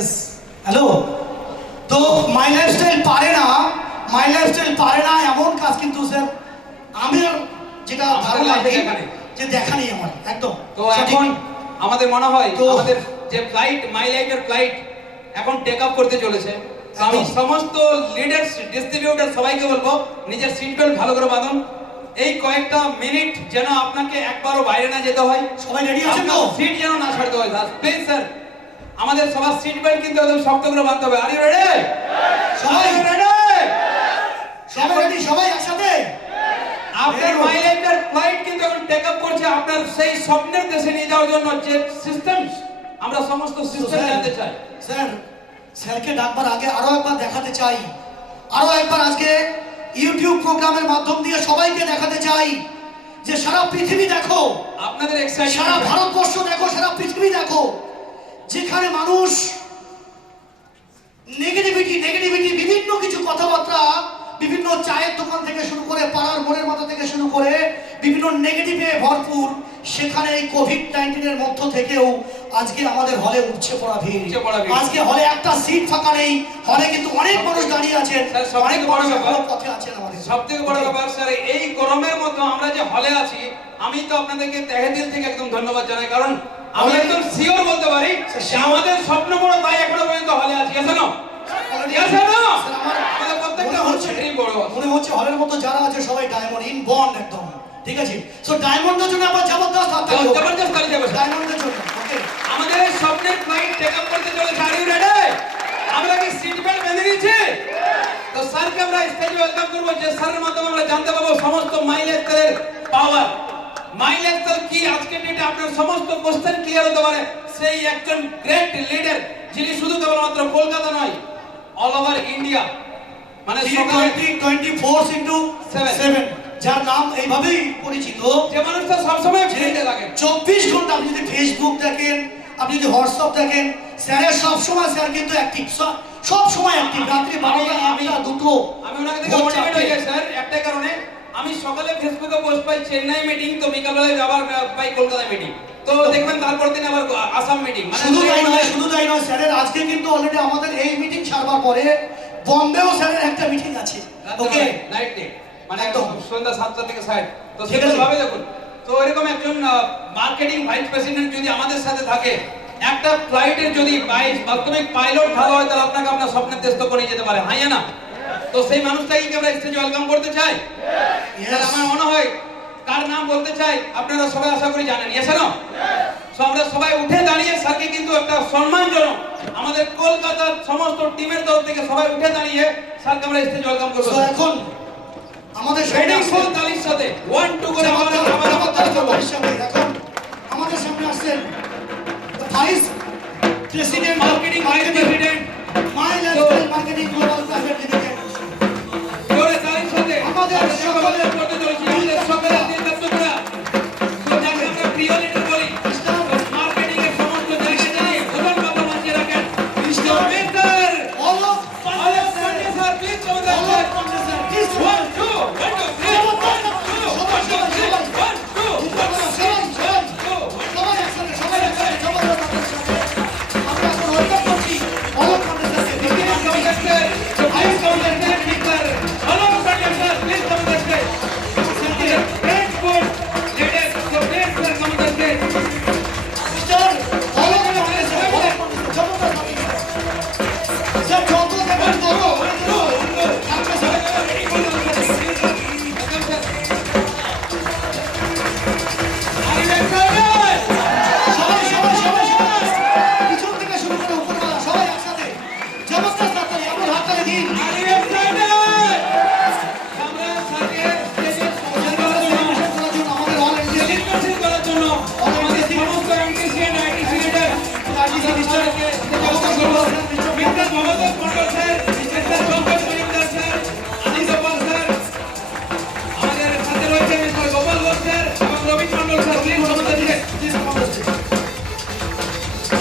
Yes hello तो মাই lifestyle পারে না এমন কাজ কিন্তু স্যার আমি যেটা ধারণা যে দেখা নেই আমার একদম। তো এখন আমাদের মনে হয় আমাদের যে ফ্লাইট মাই লাইফের ফ্লাইট এখন টেক আপ করতে চলেছে। আমি সমস্ত লিডার্স ডিস্ট্রিবিউটর সবাইকে বলবো নিজের সিট বেল্ট ভালো করে বাঁধুন। এই কয়েকটা মিনিট যেন আপনাকে একবারও বাইরে না যেতে হয়। সবাই রেডি আছেন তো? সিট যেন না ছাড়তে হয় স্যার, প্লিজ স্যার। আমাদের সবার সিট বেল্ট কিন্তু একদম শক্ত করে বাঁধতে হবে। Are you ready? সবাই রেডি? সবাই রেডি? সবাই একসাথে? আপনার মাই লাইফের ফ্লাইট কিন্তু এখন টেক আপ করছে আপনার সেই স্বপ্নের দেশে নিয়ে যাওয়ার জন্য। যে সিস্টেমস আমরা সমস্ত সিস্টেম জানতে চাই। স্যার স্যারকে ডাকবার আগে আরো একবার দেখাতে চাই, আরো একবার আজকে ইউটিউব প্রোগ্রামের মাধ্যম দিয়ে সবাইকে দেখাতে চাই যে সারা পৃথিবী দেখো, আপনাদের এক্সাইটমেন্ট, সারা ভারতবর্ষ দেখো, সারা পৃথিবী দেখো, যেখানে মানুষ নেগেটিভিটি বিভিন্ন কিছু কথাবার্তা, বিভিন্ন চায়ের দোকান থেকে শুরু করে পাড়ার মোড়ের মাথা থেকে শুরু করে বিভিন্ন নেগেটিভে ভরপুর, সেখানে এই কোভিড-19 এর মধ্য থেকেও আজকে আমাদের হলে উঠছে পড়া ভিড়। আজকে হলে একটা সিট ফাঁকা নেই, হলে কিন্তু অনেক মানুষ দাঁড়িয়ে আছেন, অনেক বড় পথে আছেন। আমাদের সবথেকে বড় ব্যাপার স্যার, এই গরমের মধ্যে আমরা যে হলে আছি, আমি তো আপনাদেরকে তহে দিল থেকে একদম ধন্যবাদ জানাই। কারণ আমি একদম সিওর বলতে পারি আমাদের স্বপ্ন বড়, তাই এখনো পর্যন্ত হলে আছি। এসো মনে হচ্ছে হলের মতো যারা আছে সবাই ডায়মন্ড ইন বন্ড একদম, ঠিক আছে? সো ডায়মন্ডের জন্য আবার জবরদস্ত ডায়মন্ডের জন্য। ওকে, আমাদের এই স্বপ্নের ফ্লাইট টেক আপ করতে চলেছে। Are you ready? আমরা কি সিট বেল্ট বেঁধে দিয়েছি? তো স্যারকে আমরা স্টেজে ওয়েলকাম করব, যে স্যারের মাধ্যমে আমরা জানতে পারবো সমস্ত মাই লাইফস্টাইলের পাওয়ার। মাই লাইফস্টাইল কি আজকে ডেটে আপনার সমস্ত কোশ্চেন ক্লিয়ার হতে পারে সেই একজন গ্রেট লিডার, যিনি শুধু কেবলমাত্র কলকাতা নয়, অল ওভার ইন্ডিয়া, মানে 24/7 যার নাম এইভাবেই পরিচিত, যে মানুষটা সবসময় ফিরে লাগে। 24 ঘন্টা আপনি যদি ফেসবুক দেখেন, আপনি যদি হোয়াটসঅ্যাপ দেখেন, স্যারের সবসময় স্যার কিন্তু অ্যাক্টিভ, সব সময় অ্যাক্টিভ। রাত্রি 12টা 1টা 2টো আমি ওনাকে দেখে মোটিভেট হয়ে যাই স্যার, একটাই কারণে আমি সকালে ফেসবুকে পোস্ট পাই চেন্নাই মিটিং, তো বিকালবেলায় আবার পাই কলকাতা মিটিং, তো দেখবেন তারপর দিন আবার আসাম মিটিং। মানে শুধু তাই নয় স্যারের আজকে কিন্তু অলরেডি আমাদের এই মিটিং ছাড়বার পরে বম্বেও স্যারের একটা মিটিং আছে। ওকে, নাইট ডে, মানে একদম সন্ধ্যা 7টা থেকে 7। তো সেটা ভাবে দেখুন, তো এরকম একজন মার্কেটিং ভাইস প্রেসিডেন্ট যদি আমাদের সাথে থাকে, একটা ফ্লাইটের যদি বাস্তবিক পাইলট ভালো হয়, তাহলে আপনাকে আপনার স্বপ্নের দেশ তো করে যেতে পারে, হ্যাঁ না? তো সেই মানুষটাকে কি আমরা স্টেজে ওয়েলকাম করতে চাই? আমার মনে হয় কার নাম বলতে চাই আপনারা সবাই আশা করি জানেন। এসে না সো আমরা সবাই উঠে দাঁড়িয়ে স্যারকে কিন্তু একটা সম্মানজনক আমাদের কলকাতার সমস্ত টিমের তরফ থেকে সবাই উঠে দাঁড়িয়ে স্যারকে আমরা স্টেজে ওয়েলকাম করব। এখন আমাদের রেডিং ফুল তালির সাথে 1 2 করে এখন আমাদের সামনে আসছেন vice president marketing vice president মাই lifestyle marketing global private limited. জোরে তালির সাথে আমাদের সকলের করতে চলেছি, আমাদের সকলের নেতৃত্বরা, তো যাকে আমরা প্রিয় লিডার বলি, মার্কেটিং এর সমস্ত জায়গায় জানিয়ে প্রধান কথা মাঝে রাখেন মিস্টার বেকার অলক অলক পান্ডে স্যার, প্লিজ আমাদের স্যার, প্লিজ 1 2 1 2 3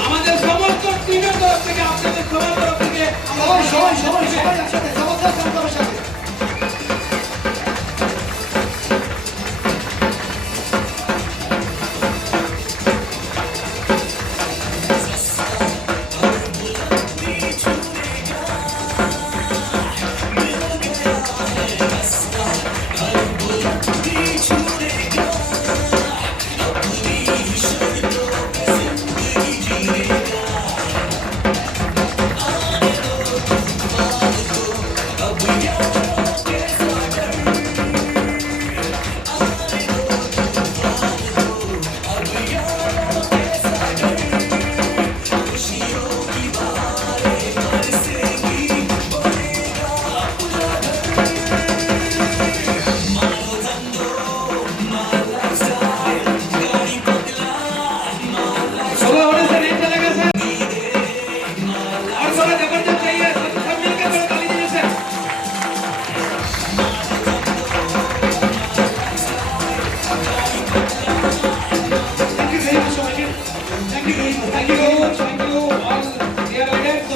আমাদের সমস্ত টিমের তরফ থেকে, আপনাদের সবার তরফ থেকে সবাই একসাথে জবরদস্ত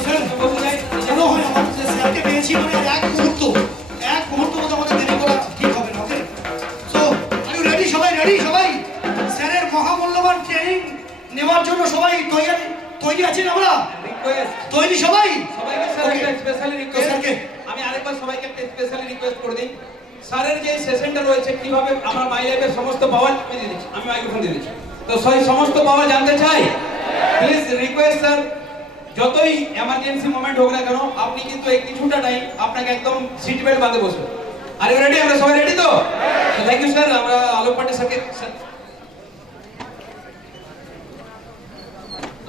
স্যার বসে যাই। মনে হয় আমার যে স্যারকে পেয়েছি মানে আর এক মুহূর্ত মতো আমাদের দেরি করা ঠিক হবে না। ওকে, সো আর ইউ রেডি? সবাই রেডি? সবাই স্যারের মহামূল্যবান ট্রেনিং নেওয়ার জন্য সবাই তৈরি আছেন? আমরা রিকোয়েস্ট তৈরি সবাই? সবাইকে স্যার Okay. একটা স্পেশালি তো রিকোয়েস্ট, স্যারকে আমি আরেকবার সবাইকে একটা স্পেশালি রিকোয়েস্ট করে দিই, স্যারের যে সেশনটা রয়েছে কিভাবে আমরা মাই লাইফের সমস্ত পাওয়ার দিয়ে দিচ্ছি, আমি মাইক্রোফোন দিয়ে দিচ্ছি, তো সেই সমস্ত পাওয়ার জানতে চাই। প্লিজ রিকোয়েস্ট স্যার, যতই এমার্জেন্সি মোমেন্ট হোক না কেন আপনি কিন্তু এই কিছুটা টাইম আপনাকে একদম সিট বেল্ট বাঁধে বসবে। Are you ready? আমরা সবাই রেডি তো? Thank you sir. আমরা আলোক পান্ডে স্যারকে স্যার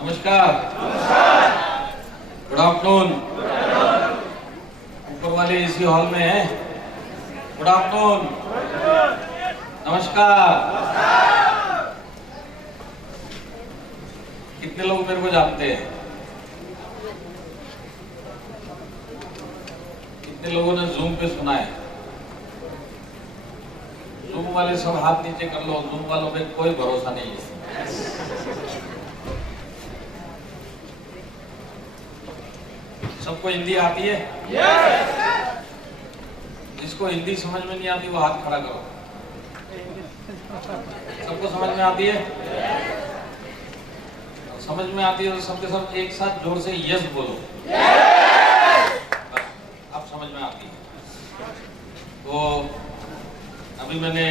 नमस्कार, गुड आफ्टरनून। ऊपर वाले इसी हॉल में है। गुड आफ्टरनून, नमस्कार। कितने लोग मेरे को जानते हैं? कितने लोगों ने जूम पे सुना है? जूम वाले सब हाथ नीचे कर लो, जूम वालों पे कोई भरोसा नहीं है। सबको हिंदी आती है? जिसको हिंदी समझ में नहीं आती वो हाथ खड़ा करो। सबको समझ में आती है? समझ में आती है तो सबके सब एक साथ जोर से यस बोलो। अब समझ में आती है। तो अभी मैंने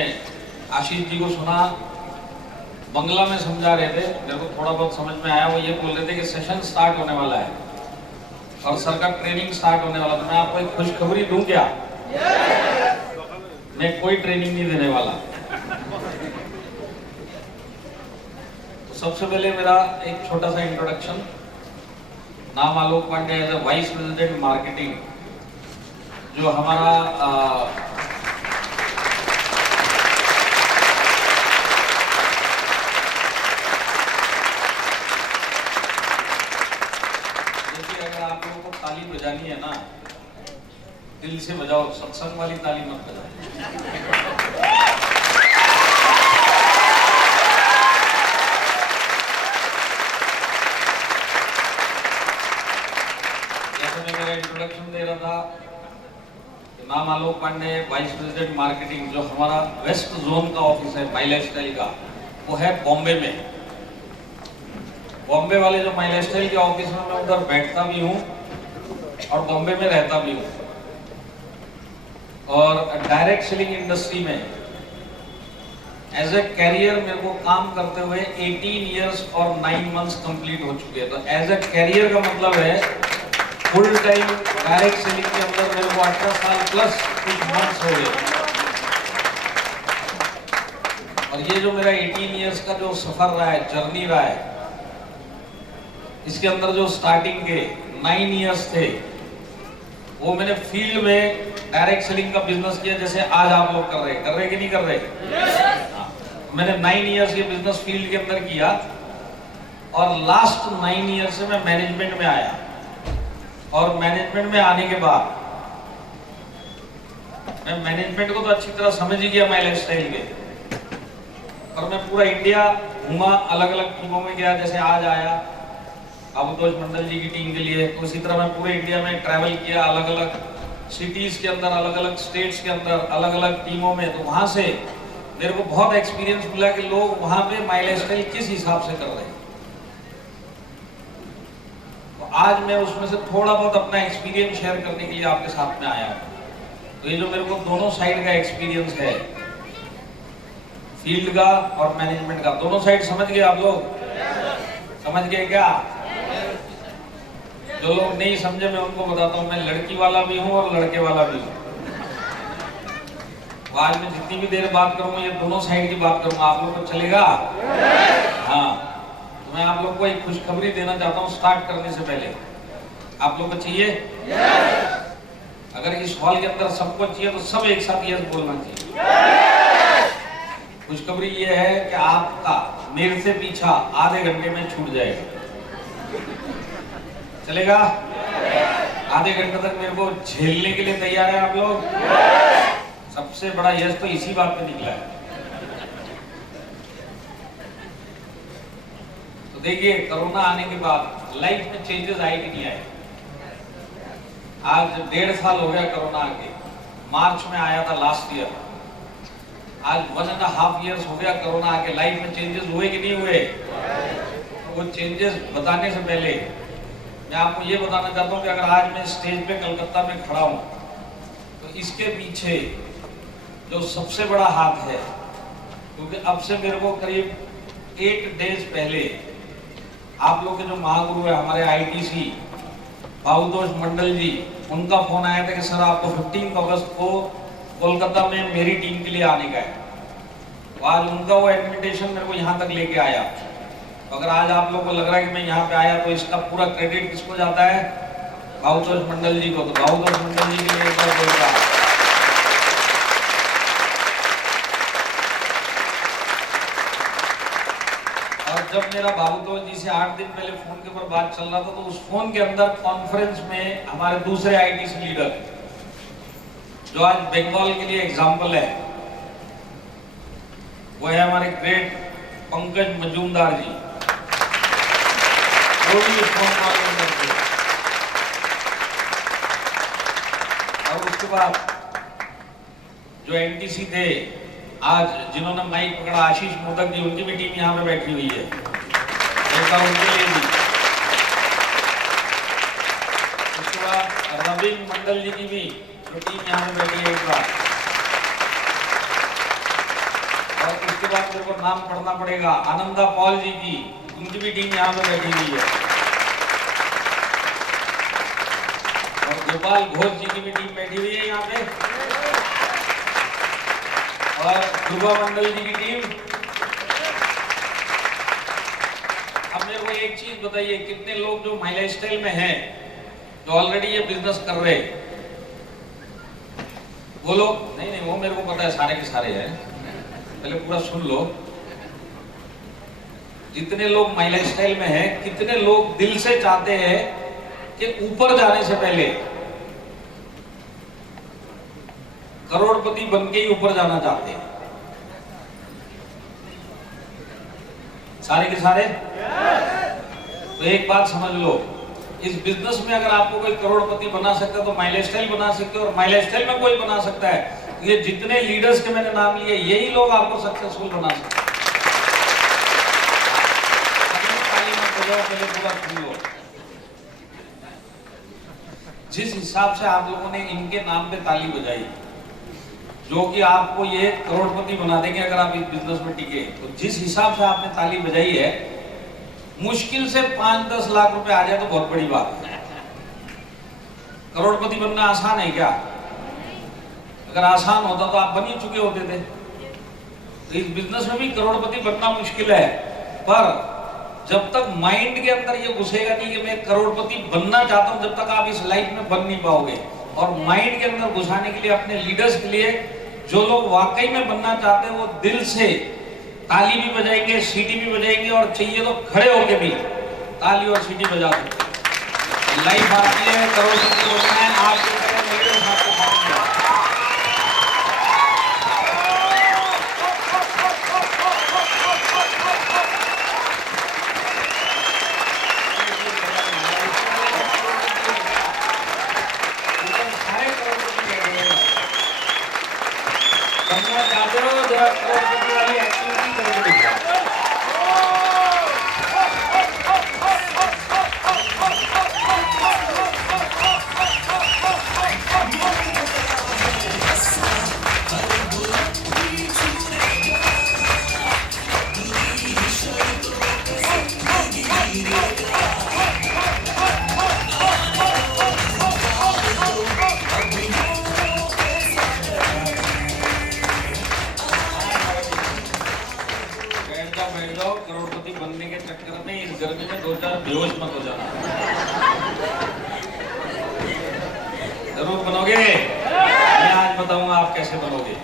आशीष जी को सुना, बंगला में समझा रहे थे, मेरे को थोड़ा बहुत समझ में आया। वो ये बोल रहे थे कि सेशन स्टार्ट होने वाला है और सर का ट्रेनिंग स्टार्ट होने वाला। तो मैं आपको एक खुशखबरी दूं क्या? मैं कोई ट्रेनिंग नहीं देने वाला। तो सबसे पहले मेरा एक छोटा सा इंट्रोडक्शन। नाम Alok Pandey, as a vice president marketing. जो हमारा आप लोगों को ताली बजानी है ना, दिल से बजाओ, सत्संग वाली ताली मत बजाओ। जैसे मैं मेरा इंट्रोडक्शन दे रहा था, नाम Alok Pandey, vice president marketing. जो हमारा वेस्ट जोन का ऑफिस है माई लाइफस्टाइल का, वो है बॉम्बे में। बॉम्बे वाले जो माई लाइफस्टाइल के ऑफिस में मैं उधर बैठता भी हूँ और बॉम्बे में रहता भी हूँ। और डायरेक्ट सेलिंग इंडस्ट्री में एज ए कैरियर मेरे को काम करते हुए 18 इयर्स और 9 मंथ्स कंप्लीट हो चुके हैं। तो एज ए कैरियर का मतलब है फुल टाइम डायरेक्ट सेलिंग के अंदर मेरे को 18 साल प्लस कुछ मंथ्स हो गए। और ये जो मेरा 18 इयर्स का जो सफर रहा है, जर्नी रहा है, इसके अंदर जो स्टार्टिंग के 9 इयर्स थे वो मैंने फील्ड में डायरेक्ट सेलिंग का बिजनेस किया, जैसे आज आप लोग कर रहे कि नहीं कर रहे? मैंने 9 इयर्स ये बिजनेस फील्ड के अंदर किया और लास्ट 9 इयर्स से मैं मैनेजमेंट में आया। और मैनेजमेंट में आने के बाद मैं मैनेजमेंट को तो अच्छी तरह समझ ही गया माई लाइफस्टाइल के। और मैं पूरा इंडिया घूमा, अलग अलग टीमों में गया। जैसे आज आया आशुतोष मंडल जी की टीम के लिए, तो उसी तरह मैं पूरे इंडिया में ट्रैवल किया, अलग अलग सिटीज के अंदर, अलग अलग स्टेट्स के अंदर, अलग अलग टीमों में। तो वहां से मेरे को बहुत एक्सपीरियंस मिला कि लोग वहां पे माई लाइफस्टाइल किस हिसाब से कर रहे हैं। तो आज मैं उसमें से थोड़ा बहुत अपना एक्सपीरियंस शेयर करने के लिए आपके साथ में आया हूं। तो ये जो मेरे को दोनों साइड का एक्सपीरियंस है, फील्ड का और मैनेजमेंट का, दोनों साइड समझ गए आप लोग? समझ गए क्या? जो लोग नहीं समझे मैं उनको बताता हूँ, मैं लड़की वाला भी हूँ और लड़के वाला भी हूँ। आज मैं जितनी भी देर बात करूंगा ये दोनों साइड की बात करूंगा। आप लोग को चलेगा? हाँ। तो मैं आप लोग को एक खुशखबरी देना चाहता हूँ स्टार्ट करने से पहले। आप लोग को चाहिए? अगर इस हॉल के अंदर सबको चाहिए तो सब एक साथ यस बोलना चाहिए। खुशखबरी ये है कि आपका मेरे से पीछा आधे घंटे में छूट जाएगा। चलेगा? आधे घंटे तक मेरे को झेलने के लिए तैयार है आप लोग? सबसे बड़ा यस तो इसी बात पे निकला है। तो देखिए, कोरोना आने के बाद लाइफ में चेंजेस आए कि नहीं आए? आज 1.5 साल हो गया कोरोना आके, मार्च में आया था लास्ट ईयर। आज 1.5 years हो गया कोरोना आके। लाइफ में चेंजेस हुए कि नहीं हुए? वो चेंजेस बताने से पहले मैं आपको ये बताना चाहता हूँ कि अगर आज मैं स्टेज पे कलकत्ता में खड़ा हूँ तो इसके पीछे जो सबसे बड़ा हाथ है, क्योंकि अब से मेरे को करीब 8 days पहले आप लोग के जो महागुरु है हमारे ITC भावतोष मंडल जी, उनका फोन आया था कि सर आपको 15 अगस्त को कोलकाता में मेरी टीम के लिए आने का है। तो आज उनका वो इन्विटेशन मेरे को यहाँ तक लेके आया। तो अगर आज आप लोगों को लग रहा है कि मैं यहाँ पे आया तो इसका पूरा क्रेडिट किसको जाता है? भावतोष मंडल जी को। तो भावतोष मंडल जी के लिए एक बार बोलता है। और जब मेरा भावतोष जी से 8 दिन पहले फोन के ऊपर बात चल रहा था तो उस फोन के अंदर कॉन्फ्रेंस में हमारे दूसरे ITC लीडर जो आज बंगाल के लिए एग्जाम्पल है, वो है हमारे ग्रेट पंकज मजूमदार जी। वो भी इस फोन कॉल में करते हैं। और उसके बाद जो NTC थे आज जिन्होंने माइक पकड़ा, आशीष मोदक जी, उनकी भी टीम यहाँ पे बैठी हुई है। ऐसा उनके लिए भी। उसके बाद रविंद्र मंडल जी की भी जो टीम यहाँ पे बैठी है एक बार। और उसके बाद मेरे को नाम पढ़ना पड़ेगा, आनंदा पॉल जी की, उनकी भी टीम यहाँ पे बैठी हुई है। और गोपाल घोष जी की भी टीम बैठी हुई है यहाँ पे। और ध्रुवा मंडल जी की टीम। अब मेरे को एक चीज बताइए, कितने लोग जो माई लाइफस्टाइल में हैं, जो ऑलरेडी ये बिजनेस कर रहे हैं, वो लोग नहीं, वो मेरे को पता है सारे के सारे हैं, पहले पूरा सुन लो। जितने लोग माई लाइफस्टाइल में हैं, कितने लोग दिल से चाहते हैं कि ऊपर जाने से पहले करोड़पति बन के ही ऊपर जाना चाहते हैं? सारे के सारे? तो एक बात समझ लो, इस बिजनेस में अगर आपको कोई करोड़पति बना सकता है तो माई लाइफस्टाइल बना सकते हो, और माई लाइफस्टाइल में कोई बना सकता है। तो ये जितने लीडर्स के मैंने नाम लिए, यही लोग आपको सक्सेसफुल बना सकते हैं। पहले पूरा सुन लो। जिस हिसाब से आप लोगों ने इनके नाम पे ताली बजाई, जो कि आपको ये करोड़पति बना देंगे अगर आप इस बिजनेस में टिके, तो जिस हिसाब से आपने ताली बजाई है, मुश्किल से 5-10 लाख रुपए आ जाए तो बहुत बड़ी बात है। करोड़पति बनना आसान है क्या? अगर आसान होता तो आप बन ही चुके होते थे। तो इस बिजनेस में भी करोड़पति बनना मुश्किल है, पर जब तक माइंड के अंदर ये घुसेगा नहीं कि मैं करोड़पति बनना चाहता हूं, जब तक आप इस लाइफ में बन नहीं पाओगे। और माइंड के अंदर घुसाने के लिए, अपने लीडर्स के लिए, जो लोग वाकई में बनना चाहते हैं वो दिल से ताली भी बजाएंगे, सीटी भी बजाएंगे, और चाहिए तो खड़े होके भी ताली और सीटी बजा देंगे। लाइफ आती है, करोड़पति बनना है, आपके तरह मेरे साथ करोड़पति बनने के चक्कर में इस गर्मी में 2-4 बेहोश मत हो जाना। जरूर बनोगे। मैं आज बताऊंगा आप कैसे बनोगे।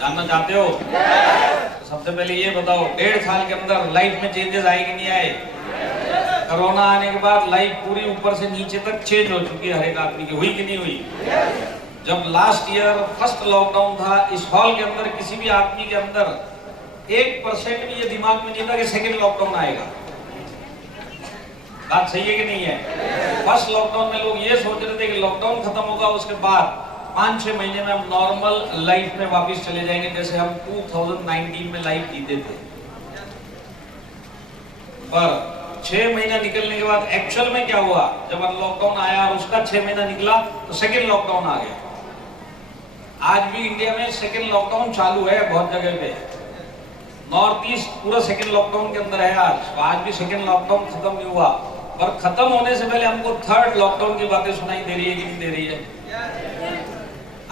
जानना चाहते हो? तो सबसे पहले ये बताओ, 1.5 साल के अंदर लाइफ में चेंजेस आए कि नहीं आए? कोरोना आने के बाद लाइफ पूरी ऊपर से नीचे तक चेंज हो चुकी है हर एक आदमी की। हुई कि नहीं हुई? जब लास्ट ईयर फर्स्ट लॉकडाउन था, इस हॉल के अंदर किसी भी आदमी के अंदर 1% भी ये दिमाग में नहीं था कि सेकेंड लॉकडाउन आएगा। बात सही है कि नहीं है? फर्स्ट लॉकडाउन में लोग ये सोच रहे थे कि लॉकडाउन खत्म होगा, उसके बाद 5-6 महीने में हम नॉर्मल लाइफ में वापस चले जाएंगे, जैसे हम 2019 में लाइफ जीते थे। पर 6 महीना निकलने के बाद एक्चुअल में क्या हुआ, जब लॉकडाउन आया और उसका 6 महीना निकला तो सेकेंड लॉकडाउन आ गया। आज भी इंडिया में सेकेंड लॉकडाउन चालू है बहुत जगह पे। नॉर्थ ईस्ट पूरा सेकेंड लॉकडाउन के अंदर है आज भी सेकेंड लॉकडाउन खत्म नहीं हुआ, पर खत्म होने से पहले हमको थर्ड लॉकडाउन की बातें सुनाई दे रही है कि नहीं दे रही है?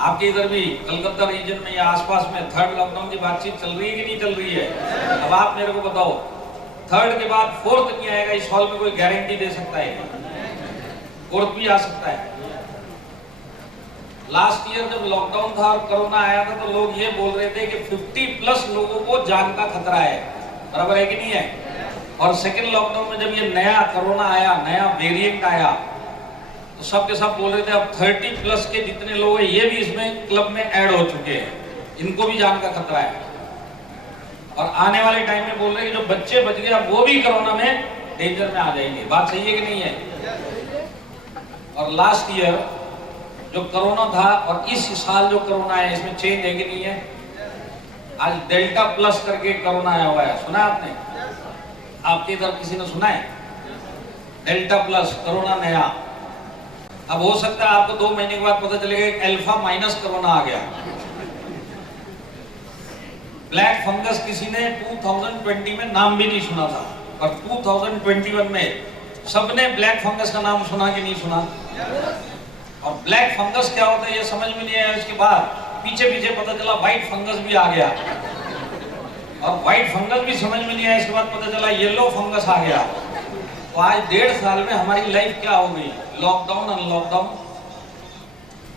आपके इधर भी कलकत्ता रीजन में या आसपास में थर्ड लॉकडाउन की बातचीत चल रही है कि नहीं चल रही है? अब आप मेरे को बताओ, थर्ड के बाद फोर्थ नहीं आएगा, इस साल में कोई गारंटी दे सकता है? फोर्थ भी आ सकता है। लास्ट ईयर जब लॉकडाउन था और कोरोना आया था तो लोग ये बोल रहे थे कि 50+ लोगों को जान का खतरा है, बराबर है कि नहीं है? और सेकेंड लॉकडाउन में जब ये नया कोरोना आया, नया वेरिएंट आया, तो सब के सब बोल रहे थे अब 30+ के जितने लोग हैं ये भी इसमें क्लब में ऐड हो चुके हैं, इनको भी जान का खतरा है। और आने वाले टाइम में बोल रहे हैं कि जो बच्चे बच गए वो भी कोरोना में डेंजर में आ जाएंगे। बात सही है कि नहीं है? और लास्ट ईयर जो कोरोना था और इस साल जो कोरोना है इसमें चेंज है कि नहीं है? आज डेल्टा प्लस करके कोरोना आया हुआ है, सुना है आपने? आपके इधर किसी ने सुना है? डेल्टा प्लस कोरोना नया। अब हो सकता है आपको 2 महीने के बाद पता चलेगा अल्फा माइनस कोरोना आ गया। ब्लैक फंगस किसी ने 2020 में नाम भी नहीं सुना था, और 2021 में सबने ब्लैक फंगस का नाम सुना कि नहीं सुना? और ब्लैक फंगस क्या होता है ये समझ में नहीं आया। उसके बाद पीछे पीछे पता चला व्हाइट फंगस भी आ गया, और व्हाइट फंगस भी समझ में नहीं आया। इसके बाद पता चला येलो फंगस आ गया। तो आज 1.5 साल में हमारी लाइफ क्या हो गई? Lockdown unlockdown,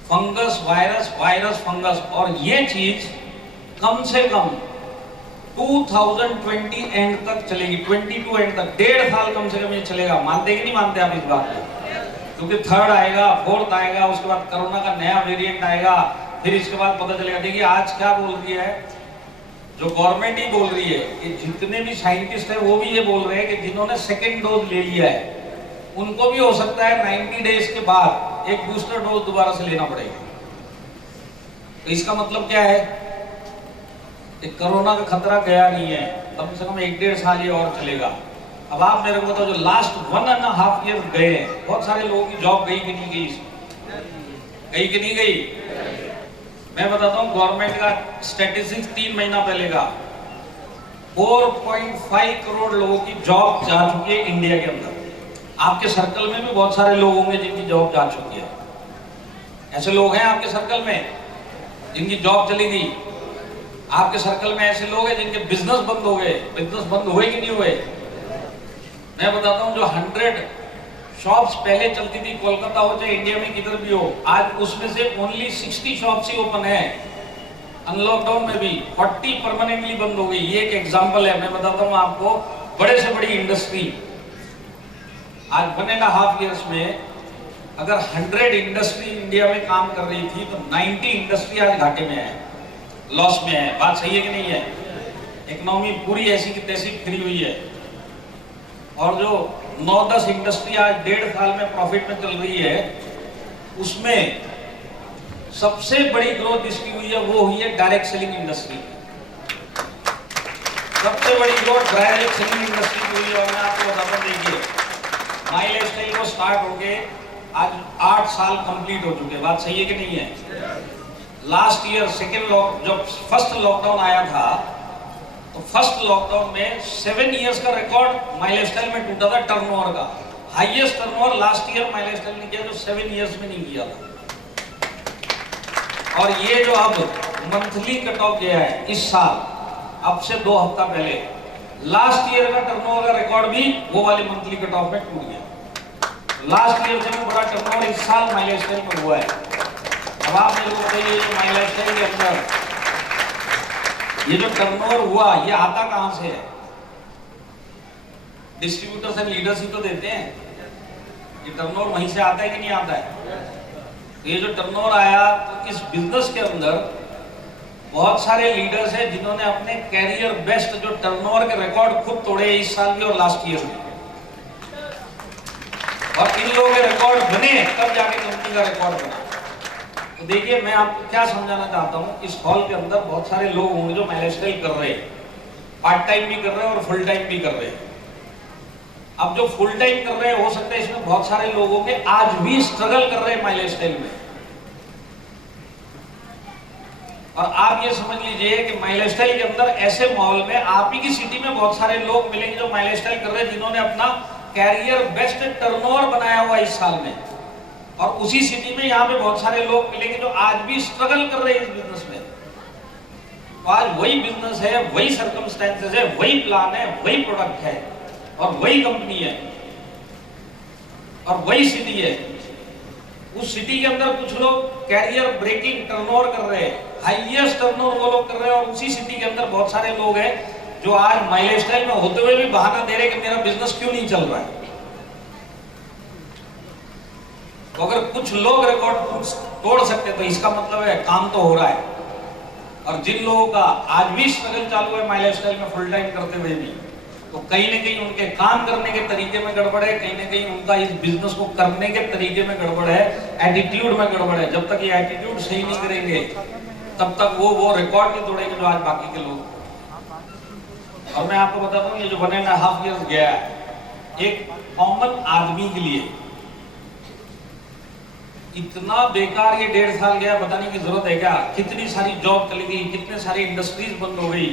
fungus virus, virus fungus. और ये चीज कम से कम 2020 एंड तक चलेगी, 22 एंड तक 1.5 साल कम से कम ये चलेगा। मानते कि नहीं मानते आप इस बात को? क्योंकि थर्ड आएगा, फोर्थ आएगा, उसके बाद कोरोना का नया वेरिएंट आएगा, फिर इसके बाद पता चलेगा। देखिए आज क्या बोल रही है, जो गवर्नमेंट ही बोल रही है कि जितने भी साइंटिस्ट हैं वो भी ये बोल रहे हैं कि जिन्होंने सेकेंड डोज ले लिया है उनको भी हो सकता है 90 डेज के बाद एक बूस्टर डोज दोबारा से लेना पड़ेगा। तो इसका मतलब क्या है कि कोरोना का खतरा गया नहीं है, कम से कम 1-1.5 साल ये और चलेगा। अब आप मेरे को बताओ, जो लास्ट 1.5 ईयर गए हैं, बहुत सारे लोगों की जॉब गई कि नहीं गई? गई कि नहीं गई? मैं बताता हूँ गवर्नमेंट का स्टैटिस्टिक्स 3 महीना पहले का, 4.5 करोड़ लोगों की जॉब जा चुकी है इंडिया के अंदर। आपके सर्कल में भी बहुत सारे लोग होंगे जिनकी जॉब जा चुकी है। ऐसे लोग हैं आपके सर्कल में जिनकी जॉब चली गई? आपके सर्कल में ऐसे लोग हैं जिनके बिजनेस बंद हो गए? बिजनेस बंद हुए कि नहीं हुए? मैं बताता हूँ, जो 100 शॉप्स पहले चलती थी, कोलकाता हो चाहे इंडिया में किधर भी हो, आज उसमें से ओनली 60 शॉप्स ही ओपन है। अनलॉकडाउन में भी 40 परमानेंटली बंद हो गई। ये एक एग्जांपल है। मैं बताता हूँ आपको, बड़े से बड़ी इंडस्ट्री आज 1.5 ईयर्स में अगर 100 इंडस्ट्री इंडिया में काम कर रही थी तो 90 इंडस्ट्री आज घाटे में है, लॉस में है। बात सही है कि नहीं है? इकोनॉमी पूरी ऐसी की तैसी फिरी हुई है। और जो 9-10 इंडस्ट्री आज 1.5 साल में प्रॉफिट में चल रही है, उसमें सबसे बड़ी ग्रोथ जिसकी हुई है वो हुई है डायरेक्ट सेलिंग इंडस्ट्री। सबसे बड़ी ग्रोथ डायरेक्ट सेलिंग इंडस्ट्री की हुई है। और मैं आपको बताता हूं, देखिए माई लाइफस्टाइल को स्टार्ट होके आज 8 साल कंप्लीट हो चुके। बात सही है कि नहीं है? लास्ट ईयर जब फर्स्ट लॉकडाउन आया था तो फर्स्ट लॉकडाउन में 7 इयर्स का रिकॉर्ड माई लाइफस्टाइल में टूटा था टर्नओवर का। हाईएस्ट टर्नओवर लास्ट ईयर माई लाइफस्टाइल ने किया जो 7 इयर्स में नहीं किया था। और ये जो अब मंथली कट ऑफ गया है इस साल, अब से 2 हफ्ता पहले, लास्ट ईयर का टर्नओवर का रिकॉर्ड भी वो वाले मंथली कट ऑफ में टूट गया। लास्ट ईयर से भी बड़ा टर्नओवर इस साल माई लाइफस्टाइल में हुआ है। अब आप मेरे को बताइए, माई लाइफस्टाइल के अंदर ये जो टर्नओवर हुआ ये आता कहां से है? डिस्ट्रीब्यूटर्स एंड लीडर्स ही तो देते हैं। ये टर्नओवर वहीं से आता है कि नहीं आता है? तो ये जो टर्नओवर आया, तो इस बिजनेस के अंदर बहुत सारे लीडर्स हैं जिन्होंने अपने कैरियर बेस्ट जो टर्नओवर के रिकॉर्ड खुद तोड़े इस साल भी और लास्ट ईयर में। और इन लोगों के रिकॉर्ड बने तब जाके कंपनी का रिकॉर्ड बना। तो देखिए, मैं आपको क्या समझाना चाहता हूँ, इस हॉल के अंदर बहुत सारे लोग होंगे जो माइलस्टाइल कर रहे हैं, पार्ट टाइम भी कर रहे हैं और फुल टाइम भी कर रहे हैं। अब जो फुल टाइम कर रहे हैं, हो सकता है इसमें बहुत सारे लोगों के आज भी स्ट्रगल कर रहे हैं माइलस्टाइल में। और आप ये समझ लीजिए कि माइलस्टाइल के अंदर ऐसे माहौल में आप ही की सिटी में बहुत सारे लोग मिलेंगे जो माइलस्टाइल कर रहे हैं, जिन्होंने अपना कैरियर बेस्ट टर्नओवर बनाया हुआ इस साल में। और उसी सिटी में यहाँ पे बहुत सारे लोग मिलेंगे जो आज भी स्ट्रगल कर रहे हैं इस बिजनेस में। तो आज वही बिजनेस है, वही सर्कमस्टेंसेस है, वही प्लान है, वही प्रोडक्ट है और वही कंपनी है और वही सिटी है। उस सिटी के अंदर कुछ लोग कैरियर ब्रेकिंग टर्नओवर कर रहे हैं, हाईएस्ट टर्नओवर वो लोग कर रहे हैं, और उसी सिटी के अंदर बहुत सारे लोग हैं जो आज माइलस्टाइल में होते हुए भी बहाना दे रहे हैं कि मेरा बिजनेस क्यों नहीं चल रहा है। तो अगर कुछ लोग रिकॉर्ड तोड़ सकते तो इसका मतलब है काम तो हो रहा है। और जिन लोगों का आज भी स्ट्रगल चालू है माइलस्टाइल में फुल टाइम करते हुए भी, तो कहीं ना कहीं उनके काम करने के तरीके में गड़बड़ है, कहीं ना कहीं उनका इस बिजनेस को करने के तरीके में गड़बड़ है, एटीट्यूड में गड़बड़ है। जब तक ये एटीट्यूड सही नहीं करेंगे तब तक वो रिकॉर्ड नहीं तोड़ेंगे जो आज बाकी के लोग। और मैं आपको बताता हूँ, ये जो 1.5 years गया है एक कॉमन आदमी के लिए इतना बेकार, ये 1.5 साल गया, बताने की जरूरत है क्या? कितनी सारी जॉब चली गई, कितने सारी इंडस्ट्रीज बंद हो गई।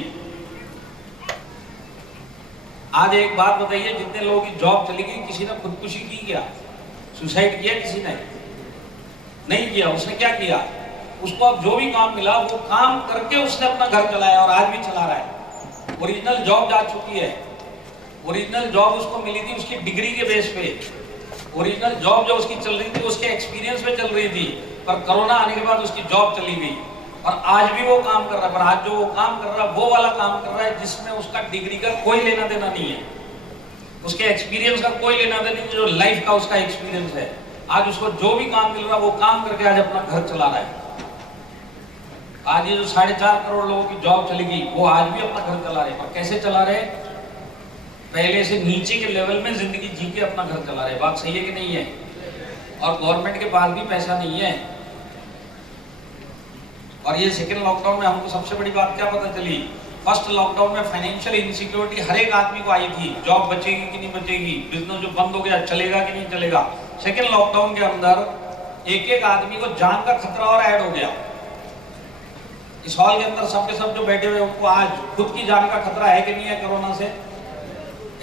आज एक बात बताइए, जितने लोगों की जॉब चली गई, किसी ने खुदकुशी की क्या? सुसाइड किया किसी ने? नहीं किया। उसने क्या किया? उसको अब जो भी काम मिला वो काम करके उसने अपना घर चलाया और आज भी चला रहा है। ओरिजिनल जॉब जा चुकी है, ओरिजिनल जॉब उसको मिली थी उसकी डिग्री के बेस पे, ओरिजिनल जॉब जो उसकी चल रही थी उसके एक्सपीरियंस पे चल रही थी, पर कोरोना आने के बाद उसकी जॉब चली गई और आज भी वो काम कर रहा है। पर आज जो वो काम कर रहा है वो वाला काम कर रहा है जिसमें उसका डिग्री का कोई लेना देना नहीं है, उसके एक्सपीरियंस का कोई लेना देना नहीं, जो लाइफ का उसका एक्सपीरियंस है। आज उसको जो भी काम मिल रहा है वो काम करके आज अपना घर चला रहा है। आज ये जो 4.5 करोड़ लोगों की जॉब चली गई वो आज भी अपना घर चला रहे हैं। और कैसे चला रहे? पहले से नीचे के लेवल में जिंदगी जी के अपना घर चला रहे। बात सही है कि नहीं है? और गवर्नमेंट के पास भी पैसा नहीं है। और ये सेकेंड लॉकडाउन में हमको सबसे बड़ी बात क्या पता चली? फर्स्ट लॉकडाउन में फाइनेंशियल इनसिक्योरिटी हर एक आदमी को आई थी, जॉब बचेगी कि नहीं बचेगी, बिजनेस जो बंद हो गया चलेगा कि नहीं चलेगा। सेकेंड लॉकडाउन के अंदर एक एक आदमी को जान का खतरा और ऐड हो गया। इस हॉल के अंदर सबके सब जो बैठे हुए उनको आज खुद की जान का खतरा है कि नहीं है? कोरोना से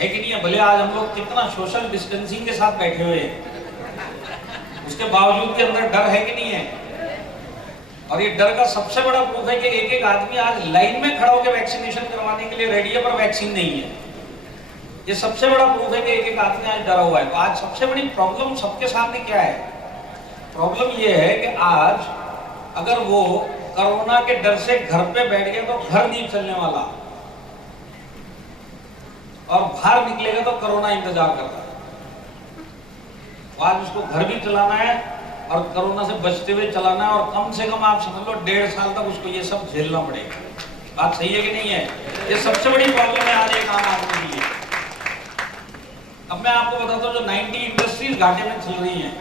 है कि नहीं है? भले आज हम लोग कितना सोशल डिस्टेंसिंग के साथ बैठे हुए हैं, उसके बावजूद के अंदर डर है कि नहीं है? और ये डर का सबसे बड़ा प्रूफ है कि एक एक आदमी आज लाइन में खड़ा होकर वैक्सीनेशन करवाने के लिए रेडी है, पर वैक्सीन नहीं है। ये सबसे बड़ा प्रूफ है कि एक एक आदमी आज डरा हुआ है। तो आज सबसे बड़ी प्रॉब्लम सबके सामने क्या है? प्रॉब्लम ये है कि आज अगर वो कोरोना के डर से घर पे बैठ गया तो घर नहीं चलने वाला, और बाहर निकलेगा तो कोरोना इंतजार कर रहा है। तो आज उसको घर भी चलाना है और कोरोना से बचते हुए चलाना है, और कम से कम आप समझ लो 1.5 साल तक उसको ये सब झेलना पड़ेगा। बात सही है कि नहीं है? ये सबसे बड़ी प्रॉब्लम है आज एक आम आदमी के लिए। अब मैं आपको बताता हूँ, जो 90 इंडस्ट्रीज घाटे में चल रही हैं,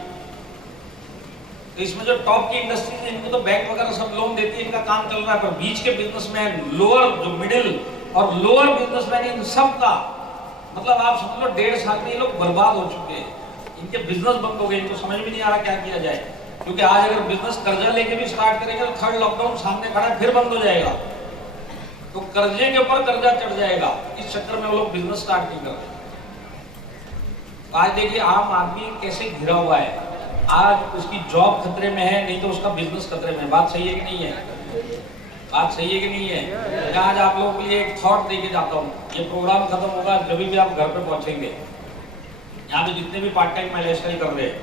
तो इसमें जो टॉप की इंडस्ट्रीज है इनको तो बैंक वगैरह सब लोन देती है, इनका काम चल रहा है। पर बीच के बिजनेसमैन, लोअर जो मिडिल और लोअर बिजनेसमैन, इन सब का मतलब आप समझ लो 1.5 साल में ये लोग बर्बाद हो चुके हैं। इनके बिजनेस बंद हो गए, इनको समझ में नहीं आ रहा क्या किया जाए। क्योंकि आज अगर बिजनेस कर्जा लेके भी स्टार्ट करेंगे तो थर्ड लॉकडाउन सामने खड़ा है, फिर बंद हो जाएगा, तो कर्जे के ऊपर कर्जा चढ़ जाएगा। इस चक्कर में वो लोग बिजनेस स्टार्ट नहीं कर रहे। आज देखिए आम आदमी कैसे घिरा हुआ है, आज उसकी जॉब खतरे में है, नहीं तो उसका बिजनेस खतरे में है। बात सही है कि नहीं है? बात सही है कि नहीं है? मैं आज आप लोगों के लिए एक थॉट देके जाता हूँ। ये प्रोग्राम खत्म होगा जब भी आप घर पे पहुंचेंगे, यहाँ पे जितने भी पार्ट टाइम माइलस्टाइल कर रहे हैं,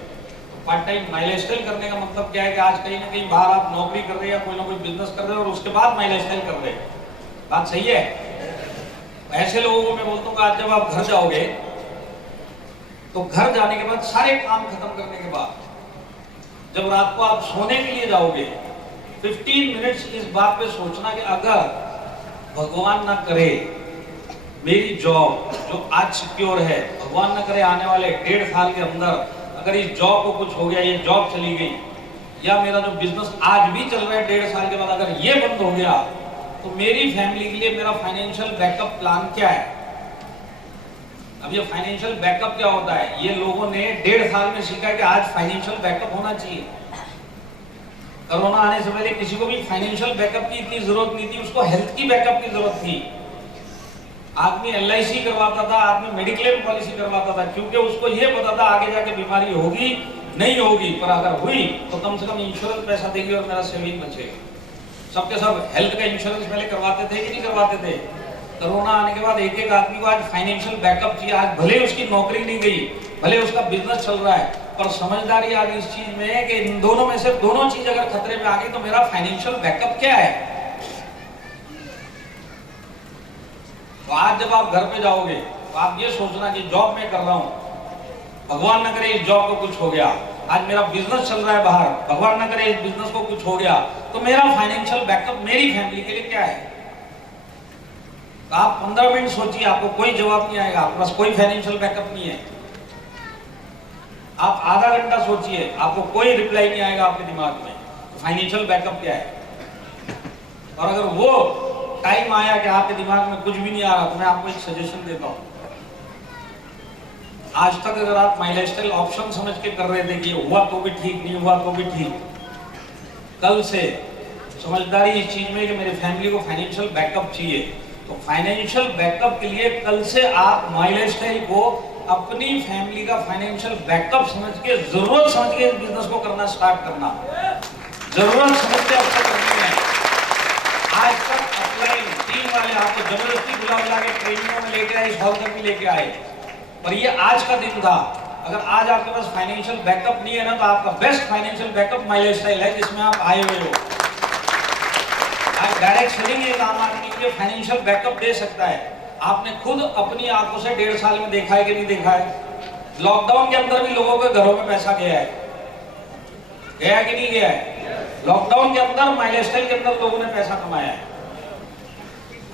तो पार्ट टाइम माइलस्टाइल करने का मतलब क्या है कि आज कहीं ना कहीं बाहर आप नौकरी कर रहे हैं या कोई ना कोई बिजनेस कर रहे हैं और उसके बाद माइलस्टाइल कर रहे हैं। बात सही है? ऐसे लोगों को मैं बोलता हूँ आज जब आप घर जाओगे तो घर जाने के बाद सारे काम खत्म करने के बाद जब रात को आप सोने के लिए जाओगे 15 मिनट्स इस बात पे सोचना कि अगर भगवान ना करे मेरी जॉब जो आज सिक्योर है, भगवान ना करे आने वाले 1.5 साल के अंदर अगर इस जॉब को कुछ हो गया, ये जॉब चली गई, या मेरा जो बिजनेस आज भी चल रहा है 1.5 साल के बाद अगर ये बंद हो गया, तो मेरी फैमिली के लिए मेरा फाइनेंशियल बैकअप प्लान क्या है? अब ये फाइनेंशियल बैकअप क्या होता है? ये लोगों ने 1.5 साल में सीखा कि आज फाइनेंशियल बैकअप होना चाहिए। कोरोना आने से पहले किसी को भी फाइनेंशियल बैकअप की इतनी जरूरत नहीं थी, उसको हेल्थ की बैकअप की जरूरत थी। आदमी LIC करवाता था, आदमी मेडिक्लेम पॉलिसी करवाता था, क्योंकि उसको ये पता था आगे जाके बीमारी होगी नहीं होगी, पर अगर हुई तो कम से कम इंश्योरेंस पैसा देगी और मेरा सेविंग बचेगा। सबके सब हेल्थ का इंश्योरेंस पहले करवाते थे कि नहीं करवाते थे? कोरोना आने के बाद एक एक आदमी को आज फाइनेंशियल बैकअप चाहिए। आज भले उसकी नौकरी नहीं गई, भले उसका बिजनेस चल रहा है, पर समझदारी आज इस चीज में है कि इन दोनों में से दोनों चीज अगर खतरे में आ गई तो मेरा फाइनेंशियल बैकअप क्या है? तो आज जब आप घर पे जाओगे तो आप ये सोचना कि जॉब में कर रहा हूं, भगवान न करे इस जॉब को कुछ हो गया, आज मेरा बिजनेस चल रहा है बाहर, भगवान न करे इस बिजनेस को कुछ हो गया, तो मेरा फाइनेंशियल बैकअप मेरी फैमिली के लिए क्या है? तो आप 15 मिनट सोचिए, आपको कोई जवाब नहीं आएगा, आपके पास कोई फाइनेंशियल बैकअप नहीं है। आप आधा घंटा सोचिए, आपको कोई रिप्लाई नहीं आएगा आपके दिमाग में, तो फाइनेंशियल बैकअप क्या है? और अगर वो टाइम आया कि आपके दिमाग में कुछ भी नहीं आ रहा, तो मैं आपको एक सजेशन देता हूं। आज तक अगर आप माई लाइफस्टाइल ऑप्शन समझ के कर रहे थे कि हुआ तो भी ठीक, नहीं हुआ तो भी ठीक, कल से समझदारी इस चीज में कि मेरी फैमिली को फाइनेंशियल बैकअप चाहिए, तो फाइनेंशियल बैकअप के लिए कल से आप माई लाइफस्टाइल को अपनी फैमिली का फाइनेंशियल बैकअप समझ के, जरूरत समझ के इस बिजनेस को करना स्टार्ट करना, जरूरत समझ के आपको करनी है। आज तक अपलाइन टीम वाले आपको जबरदस्ती बुला के ट्रेनिंगों में लेके आए, इस हॉल तक भी लेके आए, पर ये आज का दिन था। अगर आज आपके पास फाइनेंशियल बैकअप नहीं है ना, तो आपका बेस्ट फाइनेंशियल बैकअप माई लाइफस्टाइल है, जिसमें आप आए हुए हो। आज डायरेक्ट सेलिंग एक आम आदमी के लिए फाइनेंशियल बैकअप दे सकता है। आपने खुद अपनी आंखों से 1.5 साल में देखा है कि नहीं देखा है? लॉकडाउन के अंदर भी लोगों के घरों में पैसा गया है, गया कि नहीं गया है? लॉकडाउन के अंदर माई लाइफस्टाइल के अंदर लोगों ने पैसा कमाया है।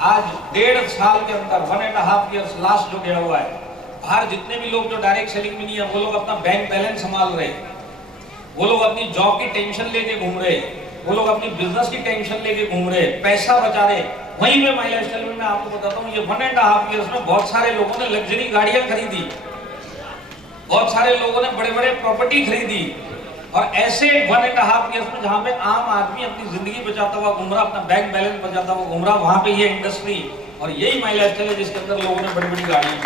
आज 1.5 साल के अंदर 1.5 ईयर्स लास्ट जो गया हुआ है, बाहर जितने भी लोग जो डायरेक्ट सेलिंग में नहीं है, वो लोग अपना बैंक बैलेंस संभाल रहे, वो लोग अपनी जॉब की टेंशन लेके घूम रहे, वो लोग अपनी बिजनेस की टेंशन लेके घूम रहे, पैसा बचा रहे। वहीं पे माई लाइफस्टाइल में मैं आपको बताता हूँ, ये 1.5 ईयर्स में बहुत सारे लोगों ने लग्जरी गाड़ियां खरीदी, बहुत सारे लोगों ने बड़े बड़े प्रॉपर्टी खरीदी, और ऐसे 1.5 ईयर्स में जहां पे आम आदमी अपनी जिंदगी बचाता हुआ घूम रहा, अपना बैंक बैलेंस बचाता हुआ घूम रहा, वहां पे ये इंडस्ट्री और यही माई लाइफस्टाइल है जिसके अंदर लोगों ने बड़ी बड़ी गाड़ियां।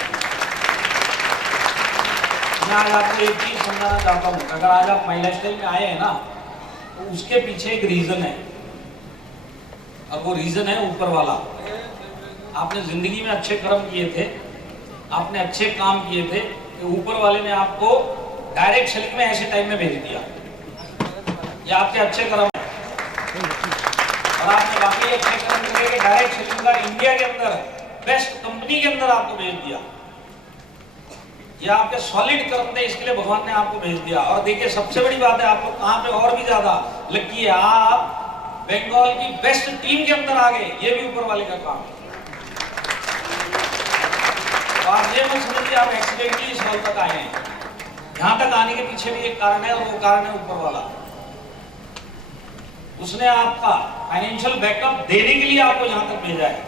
मैं आज आपको एक चीज समझाना चाहता हूँ, अगर आज आप माई लाइफस्टाइल में आए हैं ना, तो उसके पीछे एक रीजन है, और वो रीजन है ऊपर वाला। आपने जिंदगी में अच्छे कर्म किए थे, आपने अच्छे काम किए थे, तो ऊपर वाले ने आपको डायरेक्ट सेलिंग में ऐसे टाइम में भेज दिया। ये आपके अच्छे कर्म है, और आपने वाकई अच्छे कर्म किए कि डायरेक्ट सेलिंग का इंडिया के अंदर बेस्ट कंपनी के अंदर आपको भेज दिया। ये आपके सॉलिड कर्म थे, इसके लिए भगवान ने आपको भेज दिया। और देखिए सबसे बड़ी बात है, आपको कहां पे और भी ज्यादा लकी है, आप बंगाल की बेस्ट टीम के अंदर आ गए, ये भी ऊपर वाले का काम है। तो आप ये मत समझिए आप एक्सीडेंटली इस हॉल तक आए हैं, यहां तक आने के पीछे भी एक कारण है, और वो कारण है ऊपर वाला। उसने आपका फाइनेंशियल बैकअप देने के लिए आपको यहां तक भेजा है।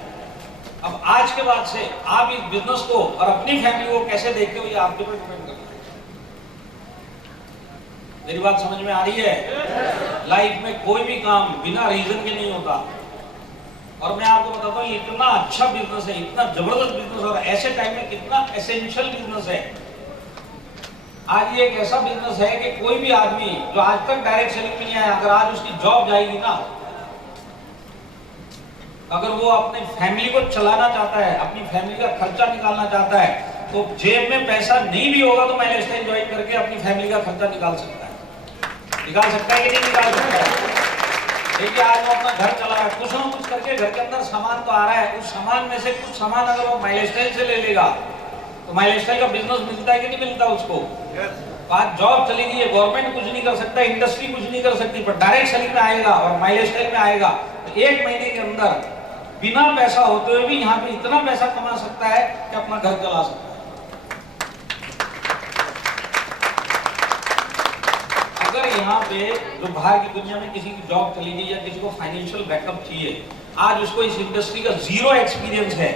अब आज के बाद से आप इस बिजनेस को और अपनी फैमिली को कैसे देखते हो, ये आपके ऊपर डिपेंड करता है। मेरी बात समझ में आ रही है? लाइफ में कोई भी काम बिना रीजन के नहीं होता, और मैं आपको बताता हूँ इतना अच्छा बिजनेस है, इतना जबरदस्त बिजनेस, और ऐसे टाइम में कितना एसेंशियल बिजनेस है। आज ये एक ऐसा बिजनेस है कि कोई भी आदमी जो आज तक डायरेक्ट सेलिंग में नहीं आया, अगर आज उसकी जॉब जाएगी ना, अगर वो अपनी फैमिली को चलाना चाहता है, अपनी फैमिली का खर्चा निकालना चाहता है, तो जेब में पैसा नहीं भी होगा तो माई लाइफस्टाइल ज्वाइन करके अपनी फैमिली का खर्चा निकाल सकता है। निकाल सकता है कि नहीं निकाल सकता है? देखिए आज वो अपना घर चला रहा है, कुछ ना कुछ करके घर के अंदर सामान तो आ रहा है, उस सामान में से कुछ सामान अगर वो माई लाइफस्टाइल से ले लेगा तो माई लाइफस्टाइल का बिजनेस मिलता है कि नहीं मिलता उसको? आज जॉब चली गई है, गवर्नमेंट कुछ नहीं कर सकता, इंडस्ट्री कुछ नहीं कर सकती, पर डायरेक्ट सेलिंग में आएगा और माई लाइफस्टाइल में आएगा तो 1 महीने के अंदर बिना पैसा होते हुए भी यहाँ पे इतना पैसा कमा सकता है कि अपना घर चला सकता है। अगर यहाँ पे जो बाहर की दुनिया में किसी की जॉब चली गई या किसी को फाइनेंशियल बैकअप चाहिए, आज उसको इस इंडस्ट्री का जीरो एक्सपीरियंस है,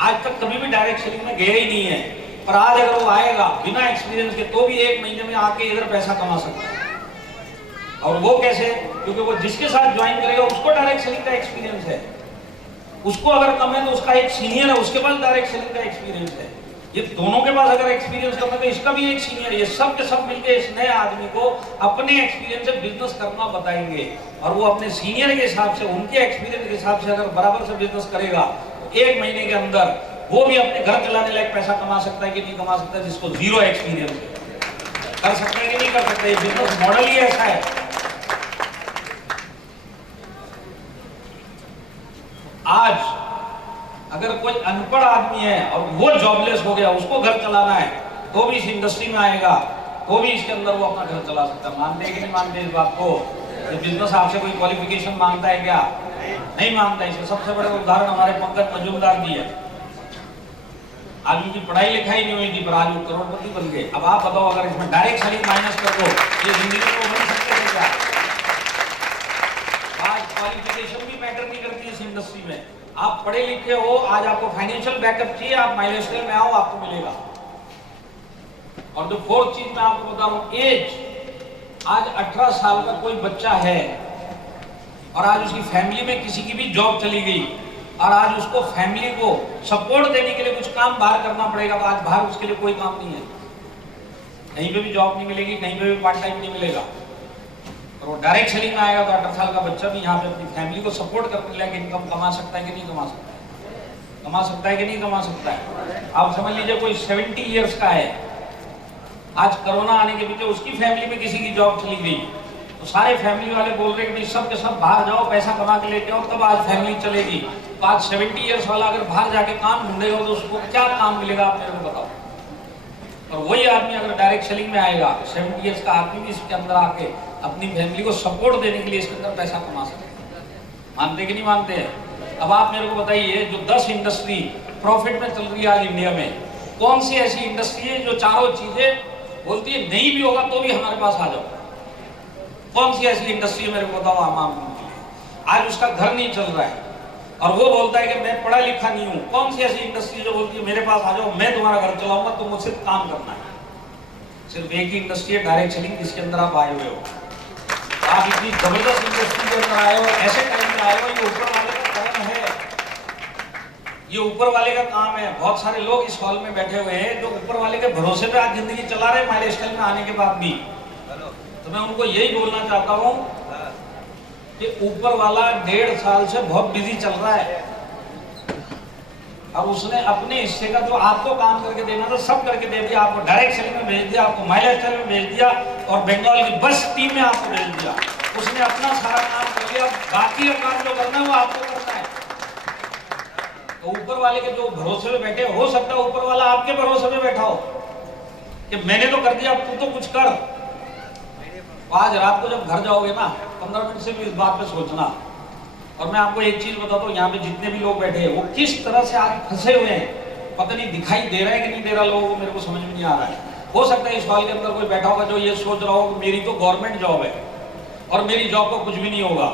आज तक कभी भी डायरेक्ट सेलिंग में गया ही नहीं है, पर आज अगर वो आएगा बिना एक्सपीरियंस के तो भी 1 महीने में आके इधर पैसा कमा सकता है। और वो कैसे? क्योंकि वो जिसके साथ ज्वाइन करेगा उसको डायरेक्ट सेलिंग का एक्सपीरियंस है, उसको अगर कम है तो उसका एक सीनियर है उसके पास डायरेक्ट सेलिंग का एक्सपीरियंस है, ये दोनों के पास अगर एक्सपीरियंस कम है तो इसका भी एक सीनियर, ये सब के सब मिलकर इस नए आदमी को अपने एक्सपीरियंस से बिजनेस करना बताएंगे, और वो अपने सीनियर के हिसाब से, उनके एक्सपीरियंस के हिसाब से अगर बराबर से बिजनेस करेगा तो 1 महीने के अंदर वो भी अपने घर चलाने लायक पैसा कमा सकता है कि नहीं कमा सकता है, जिसको जीरो एक्सपीरियंस है। कर सकते हैं कि नहीं कर सकते? बिजनेस मॉडल ही ऐसा है। आज अगर कोई अनपढ़ आदमी है और वो जॉबलेस हो गया, उसको घर चलाना है, तो भी इस इंडस्ट्री में आएगा, तो भी इसके अंदर वो अपना घर चला सकता है। मानते हैं कि नहीं मानते इस बात को? ये बिजनेस आपसे कोई क्वालिफिकेशन मांगता है क्या? नहीं मांगता। इसके सबसे बड़े उदाहरण हमारे पंकज मजूमदार जी है। आदमी की पढ़ाई लिखाई नहीं हुई थी, पर आज वो करोड़पति बन गए। अब आप बताओ, अगर इसमें डायरेक्ट सेलिंग माइनस कर दो, ये जिंदगी को बन सकते हैं क्या? आज क्वालिफिकेशन भी मैटर नहीं करती इस इंडस्ट्री में। आप पढ़े लिखे हो, आज आपको फाइनेंशियल बैकअप चाहिए, आप माइलस्टाइल में आओ, आपको मिलेगा। और जो 4th चीज मैं आपको बता रहा हूं, एज। आज 18 साल का कोई बच्चा है और आज उसकी फैमिली में किसी की भी जॉब चली गई और आज उसको फैमिली को सपोर्ट देने के लिए कुछ काम बाहर करना पड़ेगा, तो आज बाहर उसके लिए कोई काम नहीं है, कहीं पे भी जॉब नहीं मिलेगी, कहीं पे भी पार्ट टाइम नहीं मिलेगा। और वो डायरेक्ट सेलिंग में आएगा तो 18 साल का बच्चा भी यहाँ पे अपनी फैमिली को सपोर्ट करने लायक इनकम कमा सकता है कि नहीं कमा सकता है? कमा सकता है कि नहीं कमा सकता है? आप समझ लीजिए कोई 70 इयर्स का है, आज कोरोना आने के पीछे उसकी फैमिली में किसी की जॉब चली गई, तो सारे फैमिली वाले बोल रहे हैं कि सब के सब बाहर जाओ, पैसा कमा के लेके आओ, तब आज फैमिली चलेगी। तो आज 70 इयर्स वाला अगर बाहर जाके काम ढूंढेगा तो उसको क्या काम मिलेगा, आप मेरे को बताओ। और वही आदमी अगर डायरेक्ट सेलिंग में आएगा, 70 इयर्स का आदमी भी इसके अंदर आके अपनी फैमिली को सपोर्ट देने के लिए इसके अंदर पैसा कमा सकते हैं। मानते कि नहीं मानते हैं? अब आप मेरे को बताइए, जो 10 इंडस्ट्री प्रॉफिट में चल रही है आज इंडिया में, कौन सी ऐसी इंडस्ट्री है जो चारों चीजें बोलती है नहीं भी होगा तो भी हमारे पास आ जाओ? कौन सी ऐसी इंडस्ट्री है मेरे को बताओ। आज उसका घर नहीं चल रहा है और वो बोलता है कि मैं पढ़ा लिखा नहीं हूं। कौन सी ऐसी इंडस्ट्री जो बोलती है मेरे पास आ जाओ, मैं तुम्हारा घर चलाऊंगा, तुम मुझसे काम करना है? सिर्फ एक ही इंडस्ट्री है, डायरेक्ट सेलिंग, जिसके अंदर आप आए हुए हो। आप इतनी जबरदस्त इंडस्ट्री के अंदर आए हो, ऐसे टाइम में आए हो, ये ऊपर वाले का काम है, ये ऊपर वाले का काम है। बहुत सारे लोग इस हॉल में बैठे हुए हैं जो ऊपर वाले के भरोसे पे आज जिंदगी चला रहे, माइलस्टाइल में आने के बाद भी। तो मैं उनको यही बोलना चाहता हूँ कि ऊपर वाला 1.5 साल से बहुत बिजी चल रहा है और उसने अपने हिस्से का जो आपको काम करके देना था सब करके दे दिया। आपको डायरेक्ट सेलिंग में भेज दिया, आपको माइलस्टाइल में भेज दिया और बंगाल की बस टीम में आपको भेज दिया। उसने अपना सारा काम कर लिया, बाकी का काम जो करना है वो आपको करना है। तो ऊपर वाले के जो भरोसे में बैठे, हो सकता है ऊपर वाला आपके भरोसे में बैठा हो कि मैंने तो कर दिया, तू तो कुछ कर। आज रात को जब घर जाओगे ना, 15 मिनट से भी इस बात पे सोचना। और मैं आपको एक चीज बताता हूँ, यहाँ पे जितने भी लोग बैठे हैं वो किस तरह से आज फंसे हुए हैं, पता नहीं दिखाई दे रहा है कि नहीं दे रहा लोगों को, मेरे को समझ में नहीं आ रहा है। हो सकता है इस हॉल के अंदर कोई बैठा होगा जो ये सोच रहा हो मेरी तो गवर्नमेंट जॉब है और मेरी जॉब को कुछ भी नहीं होगा।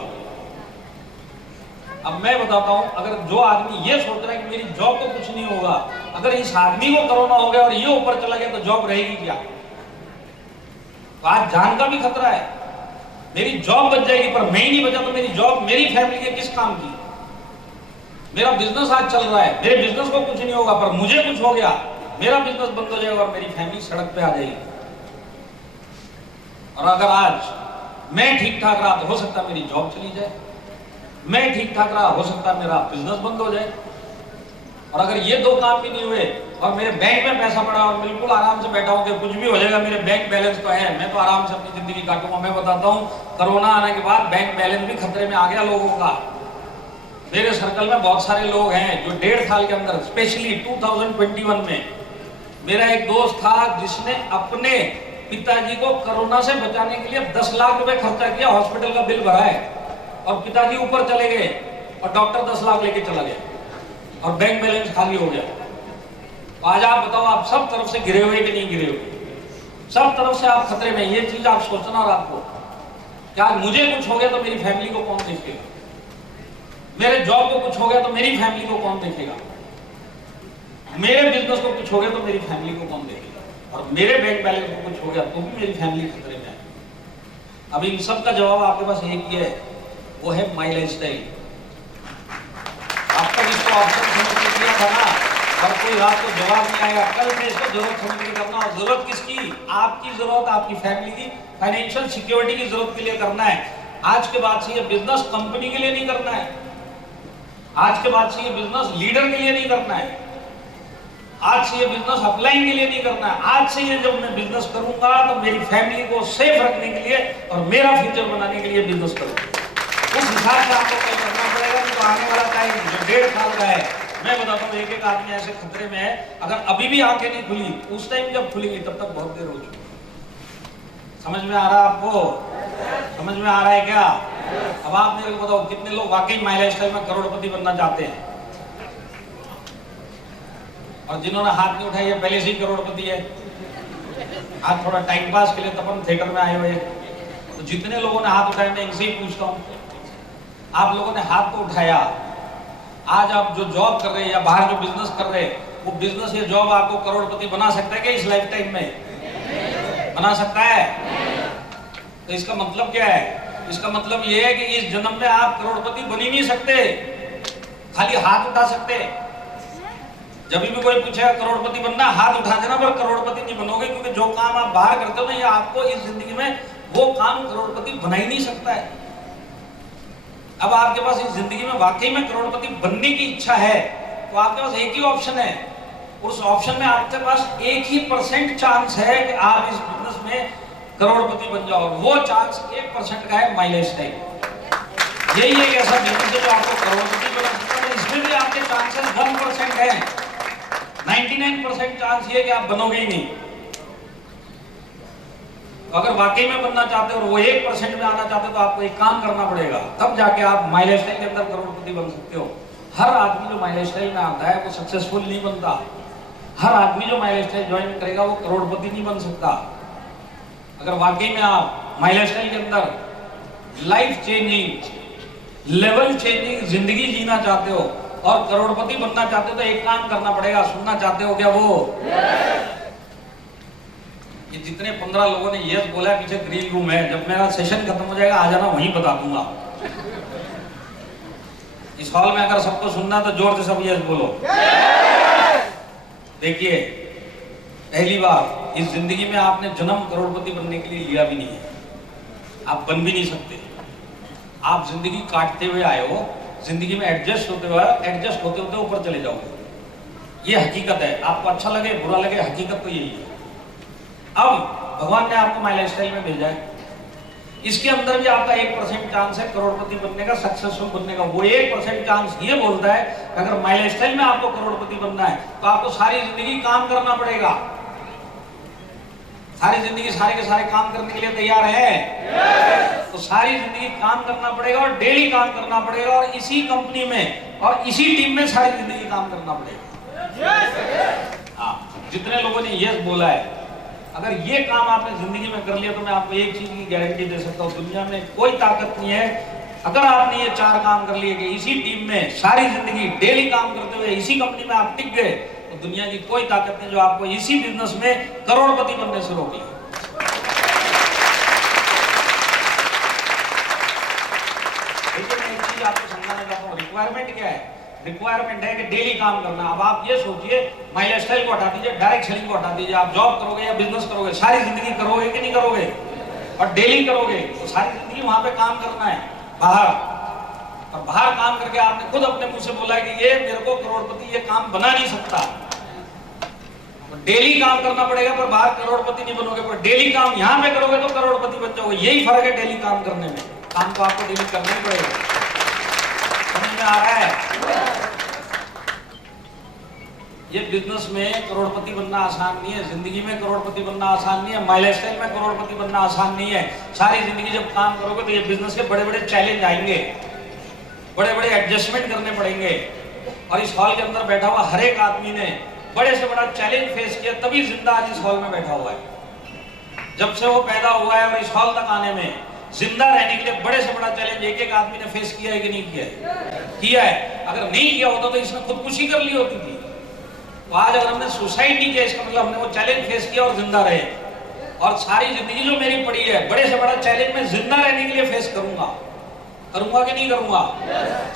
अब मैं बताता हूँ, अगर जो आदमी ये सोच रहा है कि मेरी जॉब को कुछ नहीं होगा, अगर इस आदमी को कोरोना हो गया और ये ऊपर चला गया तो जॉब रहेगी क्या? तो आज जान का भी खतरा है। मेरी जॉब बच जाएगी पर मैं ही नहीं बचा तो मेरी जॉब मेरी फैमिली के किस काम की? मेरा बिजनेस आज चल रहा है, मेरे बिजनेस को कुछ नहीं होगा पर मुझे कुछ हो गया, मेरा बिजनेस बंद हो जाएगा और मेरी फैमिली सड़क पे आ जाएगी। और अगर आज मैं ठीक ठाक रहा तो हो सकता है मेरी जॉब चली जाए, मैं ठीक ठाक रहा हो सकता है मेरा बिजनेस बंद हो जाए। और अगर ये दो काम भी नहीं हुए और मेरे बैंक में पैसा पड़ा और बिल्कुल आराम से बैठा हूं कि कुछ भी हो जाएगा, मेरे बैंक बैलेंस तो है, मैं तो आराम से अपनी जिंदगी काटूंगा। मैं बताता हूं, कोरोना आने के बाद बैंक बैलेंस भी खतरे में आ गया लोगों का। मेरे सर्कल में बहुत सारे लोग हैं जो 1.5 साल के अंदर, स्पेशली 2021 में, मेरा एक दोस्त था जिसने अपने पिताजी को कोरोना से बचाने के लिए 10 लाख रुपए खर्चा किया, हॉस्पिटल का बिल भरा है और पिताजी ऊपर चले गए और डॉक्टर 10 लाख लेके चला गया और बैंक बैलेंस खाली हो गया। तो आज आप बताओ, आप सब तरफ से गिरे हुए कि नहीं गिरे हुए? सब तरफ से आप खतरे में। ये चीज आप सोचना। और आपको कि आज मुझे कुछ हो गया तो मेरी फैमिली को कौन देखेगा, मेरे जॉब को कुछ हो गया तो मेरी फैमिली को कौन देखेगा, मेरे बिजनेस को कुछ हो गया तो मेरी फैमिली को कौन देखेगा, और मेरे बैंक बैलेंस को कुछ हो गया तो भी मेरी फैमिली खतरे में है। अब इन सब का जवाब आपके पास एक ही है, वो है माई लाइफस्टाइल। आप तक इसको ऑप्शन समझ के किया था ना, और कोई रात को जवाब नहीं आएगा, कल से इसको जरूरत समझ के करना। और जरूरत किसकी? आपकी जरूरत, आपकी फैमिली की फाइनेंशियल सिक्योरिटी की जरूरत के लिए करना है। आज के बाद से ये बिजनेस कंपनी के लिए नहीं करना है, आज के बाद से ये बिजनेस लीडर के लिए नहीं करना है, आज से ये बिजनेस अपलाइन के लिए नहीं करना है। आज से ये जब मैं बिजनेस करूंगा तो मेरी फैमिली को सेफ रखने के लिए और मेरा फ्यूचर बनाने के लिए बिजनेस करूंगा। उस हिसाब से आपको क्या करना पड़ेगा। तो आने वाला टाइम जो 1.5 साल का है, मैं बताता हूँ, एक आदमी ऐसे खतरे में है, अगर अभी भी आंखें नहीं खुली, उस टाइम जब खुलेगी तब तक बहुत देर हो चुकी। समझ में आ रहा है आपको? समझ में आ रहा है क्या? अब आप मेरे को बताओ, कितने लोग वाकई माई लाइफस्टाइल में करोड़पति बनना चाहते हैं? और जिन्होंने हाथ नहीं उठाई है पहले से ही करोड़पति है। आज थोड़ा टाइम पास के लिए तपन थिएटर में आए हुए, तो जितने लोगों ने हाथ उठाए, मैं इनसे ही पूछता हूँ, आप लोगों ने हाथ तो उठाया, आज आप जो जॉब कर रहे हैं या बाहर जो बिजनेस कर रहे हैं, वो बिजनेस या जॉब आपको करोड़पति बना सकता है क्या इस लाइफ टाइम में? बना सकता है? तो इसका मतलब क्या है? इसका मतलब ये है कि इस जन्म में आप करोड़पति बन ही नहीं सकते, खाली हाथ उठा सकते। जब भी कोई पूछेगा करोड़पति बनना, हाथ उठा देना, पर करोड़पति नहीं बनोगे, क्योंकि जो काम आप बाहर करते हो ना, ये आपको इस जिंदगी में वो काम करोड़पति बना ही नहीं सकता है। अब आपके पास इस जिंदगी में वाकई में करोड़पति बनने की इच्छा है, तो आपके पास एक ही ऑप्शन है। उस ऑप्शन में आपके पास 1% चांस है कि आप इस बिजनेस में करोड़पति बन जाओ। वो चांस 1% का है माई लाइफस्टाइल। यही एक ऐसा बिजनेस है जो आपको करोड़पति बना सकता है। इसमें भी आपके चांसेस 1% है, 99% चांस ये कि आप बनोगे ही नहीं। अगर वाकई में बनना चाहते हो और वो 1% में आना चाहते हो, तो आपको एक काम करना पड़ेगा, तब जाके आप माई लाइफस्टाइल के अंदर करोड़पति बन सकते हो। हर आदमी जो माई लाइफस्टाइल में आता है वो सक्सेसफुल नहीं बनता। हर आदमी जो माई लाइफस्टाइल ज्वाइन करेगा वो करोड़पति नहीं बन सकता। अगर वाकई में आप माई लाइफस्टाइल के अंदर लाइफ चेंजिंग, लेवल चेंजिंग जिंदगी जीना चाहते हो और करोड़पति बनना चाहते हो, तो एक काम करना पड़ेगा। सुनना चाहते हो क्या वो? ये जितने 15 लोगों ने यस बोला है, पीछे ग्रीन रूम है, जब मेरा सेशन खत्म हो जाएगा आ जाना, वहीं बता दूंगा। इस हॉल में अगर सबको सुनना तो जोर से सब यस बोलो। देखिए, पहली बार इस जिंदगी में आपने जन्म करोड़पति बनने के लिए लिया भी नहीं है, आप बन भी नहीं सकते। आप जिंदगी काटते हुए आए हो, जिंदगी में एडजस्ट होते हुए, एडजस्ट होते होते ऊपर चले जाओगे। ये हकीकत है, आपको अच्छा लगे बुरा लगे, हकीकत तो यही है। अब भगवान ने आपको माई लाइफस्टाइल में भेजा है, इसके अंदर भी आपका 1% चांस है करोड़पति बनने का, सक्सेसफुल बनने का। वो 1% चांस ये बोलता है कि अगर माई लाइफस्टाइल में आपको करोड़पति बनना है तो आपको सारी जिंदगी काम करना पड़ेगा। सारी जिंदगी सारे के सारे काम करने के लिए तैयार है? तो सारी जिंदगी काम करना पड़ेगा और डेली काम करना पड़ेगा, और इसी कंपनी में और इसी टीम में सारी जिंदगी काम करना पड़ेगा। हाँ, जितने लोगों ने यस बोला है, अगर ये काम आपने जिंदगी में कर लिया तो मैं आपको एक चीज की गारंटी दे सकता हूँ, दुनिया में कोई ताकत नहीं है, अगर आपने ये 4 काम कर लिए कि इसी टीम में सारी जिंदगी डेली काम करते हुए इसी कंपनी में आप टिक गए, तो दुनिया की कोई ताकत नहीं जो आपको इसी बिजनेस में करोड़पति बनने से रोके। देखिए, मैं एक चीज आपको समझाना चाहता हूँ, रिक्वायरमेंट क्या है? रिक्वायरमेंट है कि डेली काम करना। अब आप ये सोचिए, माई लाइफस्टाइल को हटा दीजिए, डायरेक्ट सेलिंग को हटा दीजिए, आप जॉब करोगे या बिजनेस करोगे, सारी जिंदगी करोगे कि नहीं करोगे? और डेली करोगे तो सारी जिंदगी वहां पे काम करना है बाहर, और बाहर काम करके आपने खुद अपने मुंह से बोला है कि ये मेरे को करोड़पति ये काम बना नहीं सकता। तो डेली काम करना पड़ेगा, पर बाहर करोड़पति नहीं बनोगे, पर डेली काम यहाँ पे करोगे तो करोड़पति बन जाओगे। यही फर्क है डेली काम करने में, काम तो आपको डेली करना ही पड़ेगा। समझ में आ रहा है? ये बिजनेस में करोड़पति बनना आसान नहीं है, जिंदगी में करोड़पति बनना आसान नहीं है, माई लाइफस्टाइल में करोड़पति बनना आसान नहीं है। सारी जिंदगी जब काम करोगे तो ये बिजनेस के बड़े बड़े चैलेंज आएंगे, बड़े बड़े एडजस्टमेंट करने पड़ेंगे। और इस हॉल के अंदर बैठा हुआ हर एक आदमी ने बड़े से बड़ा चैलेंज फेस किया, तभी जिंदा आज इस हॉल में बैठा हुआ है। जब से वो पैदा हुआ है और इस हॉल तक आने में जिंदा रहने के लिए बड़े से बड़ा चैलेंज एक एक आदमी ने फेस किया है कि नहीं किया है? किया है। अगर नहीं किया होता तो इसने खुदकुशी कर ली होती थी। तो आज अगर हमने सुसाइड नहीं किया, इसका मतलब हमने वो चैलेंज फेस किया और जिंदा रहे। और सारी जिंदगी जो मेरी पड़ी है, बड़े से बड़ा चैलेंज मैं जिंदा रहने के लिए फेस करूंगा। करूंगा कि नहीं करूंगा?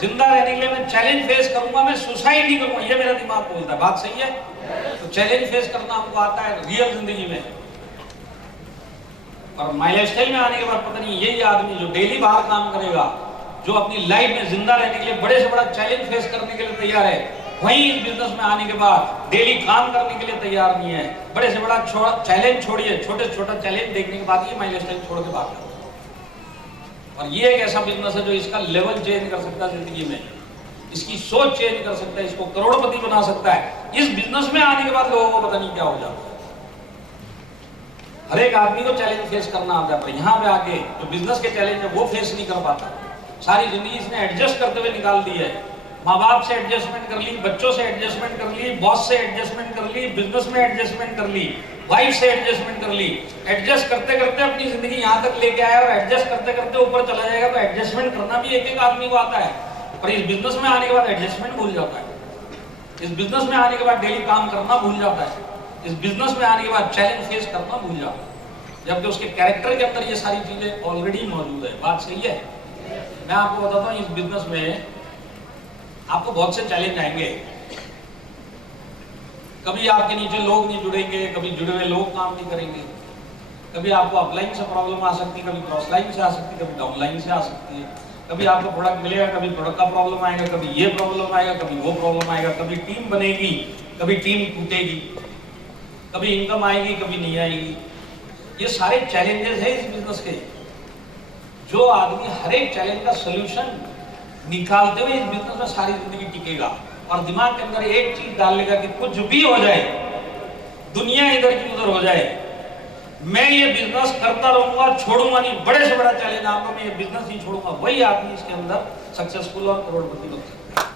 जिंदा रहने के लिए मैं चैलेंज फेस करूंगा, मैं सुसाइड नहीं करूंगा। ये मेरा दिमाग बोलता है। बात सही है? तो चैलेंज फेस करना हमको आता है रियल जिंदगी में। और माय लाइफस्टाइल में आने के बाद पता नहीं यही आदमी जो डेली बाहर काम करेगा, जो अपनी लाइफ में जिंदा रहने के लिए बड़े से बड़ा चैलेंज फेस करने के लिए तैयार है, वहीं इस बिजनेस में आने के बाद डेली काम करने के लिए तैयार नहीं है। बड़े से बड़ा चैलेंज छोड़िए, छोटे से छोटा चैलेंज देखने के बाद ये माय लाइफस्टाइल छोड़ के भाग जाता है। और ये एक ऐसा बिजनेस है जो इसका लेवल चेंज कर सकता है जिंदगी में, इसकी सोच चेंज कर सकता है, इसको करोड़पति बना सकता है। इस बिजनेस में आने के बाद लोगों को पता नहीं क्या हो जाता है। हर एक आदमी को चैलेंज फेस करना आता है, पर यहाँ पे आके जो बिजनेस के चैलेंज है वो फेस नहीं कर पाता। सारी जिंदगी इसने एडजस्ट करते हुए निकाल दी है। माँ बाप से एडजस्टमेंट कर ली, बच्चों से एडजस्टमेंट कर ली, बॉस से एडजस्टमेंट कर ली, बिजनेस में एडजस्टमेंट कर ली, वाइफ से एडजस्टमेंट कर ली। एडजस्ट करते करते अपनी जिंदगी यहाँ तक लेके आया और एडजस्ट करते करते ऊपर चला जाएगा। तो एडजस्टमेंट करना भी एक एक आदमी को आता है, पर इस बिजनेस में आने के बाद एडजस्टमेंट भूल जाता है। इस बिजनेस में आने के बाद डेली काम करना भूल जाता है। इस बिजनेस में आने के बाद चैलेंज फेस करना भूल जाता है, जबकि उसके कैरेक्टर के अंदर ये सारी चीजें ऑलरेडी मौजूद है। बात सही है? मैं आपको बताता हूँ, इस बिजनेस में आपको बहुत से चैलेंज आएंगे। कभी आपके नीचे लोग नहीं जुड़ेंगे, कभी जुड़े हुए लोग काम नहीं करेंगे, कभी आपको अपलाइन से प्रॉब्लम आ सकती है, कभी क्रॉस लाइन से आ सकती है, कभी डाउन लाइन से आ सकती है। कभी आपको प्रोडक्ट मिलेगा, कभी प्रोडक्ट का प्रॉब्लम आएगा, कभी ये प्रॉब्लम आएगा, कभी वो प्रॉब्लम आएगा, कभी टीम बनेगी, कभी टीम टूटेगी, कभी इनकम आएगी, कभी नहीं आएगी। ये सारे चैलेंजेस है इस बिजनेस के। जो आदमी हर एक चैलेंज का सोल्यूशन निकालते हुए इस बिजनेस में सारी जिंदगी टिकेगा और दिमाग के अंदर एक चीज डाल लेगा कि कुछ भी हो जाए, दुनिया इधर की उधर हो जाए, मैं ये बिजनेस करता रहूंगा, छोड़ूंगा नहीं। बड़े से बड़ा चैलेंज आपको, मैं ये बिजनेस नहीं छोड़ूंगा। वही आदमी इसके अंदर सक्सेसफुल और करोड़पति बन सकता है।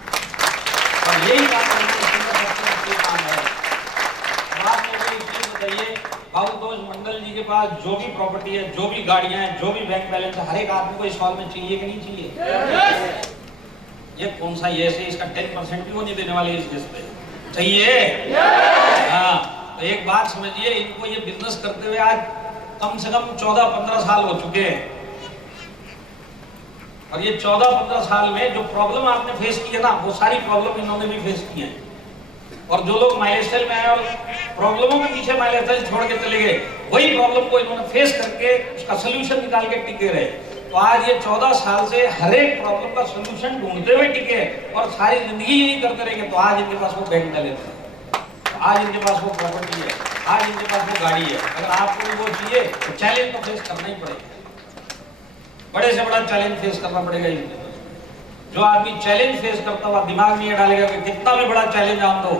और यही काम करने का सबसे मुश्किल काम है। आप लोगों को एक चीज बताइए, भावतोष मंडल जी के पास जो भी प्रॉपर्टी है, जो भी गाड़ियां हैं, जो भी बैंक बैलेंस है, हर एक आदमी को इस हॉल में चाहिए कि नहीं चाहिए? ये कौन सा ये से इसका 10% भी वो नहीं देने वाले इस केस पे चाहिए। हाँ, तो एक बात समझिए, इनको ये बिजनेस करते हुए आज कम से कम 14-15 साल हो चुके हैं। और ये 14-15 साल में जो प्रॉब्लम आपने फेस की है ना, वो सारी प्रॉब्लम इन्होंने भी फेस की है। और जो लोग माय लाइफस्टाइल में आए और प्रॉब्लमों के पीछे माय लाइफस्टाइल छोड़ के चले गए, वही प्रॉब्लम को इन्होंने फेस करके उसका सोल्यूशन निकाल के टिके रहे। तो आज ये 14 साल से हर एक प्रॉब्लम का सोल्यूशन ढूंढते हुए टिके और सारी जिंदगी यही करते रहेंगे। तो आज इनके पास वो बैंक बैलेंस है, आज इनके पास वो प्रॉपर्टी है, आज इनके पास वो गाड़ी है। अगर आपको भी वो चाहिए तो चैलेंज तो फेस करना ही पड़ेगा। बड़े से बड़ा चैलेंज फेस करना पड़ेगा इनके। जो आदमी चैलेंज फेस करता हुआ दिमाग में ये डालेगा कि कितना भी बड़ा चैलेंज आम दो,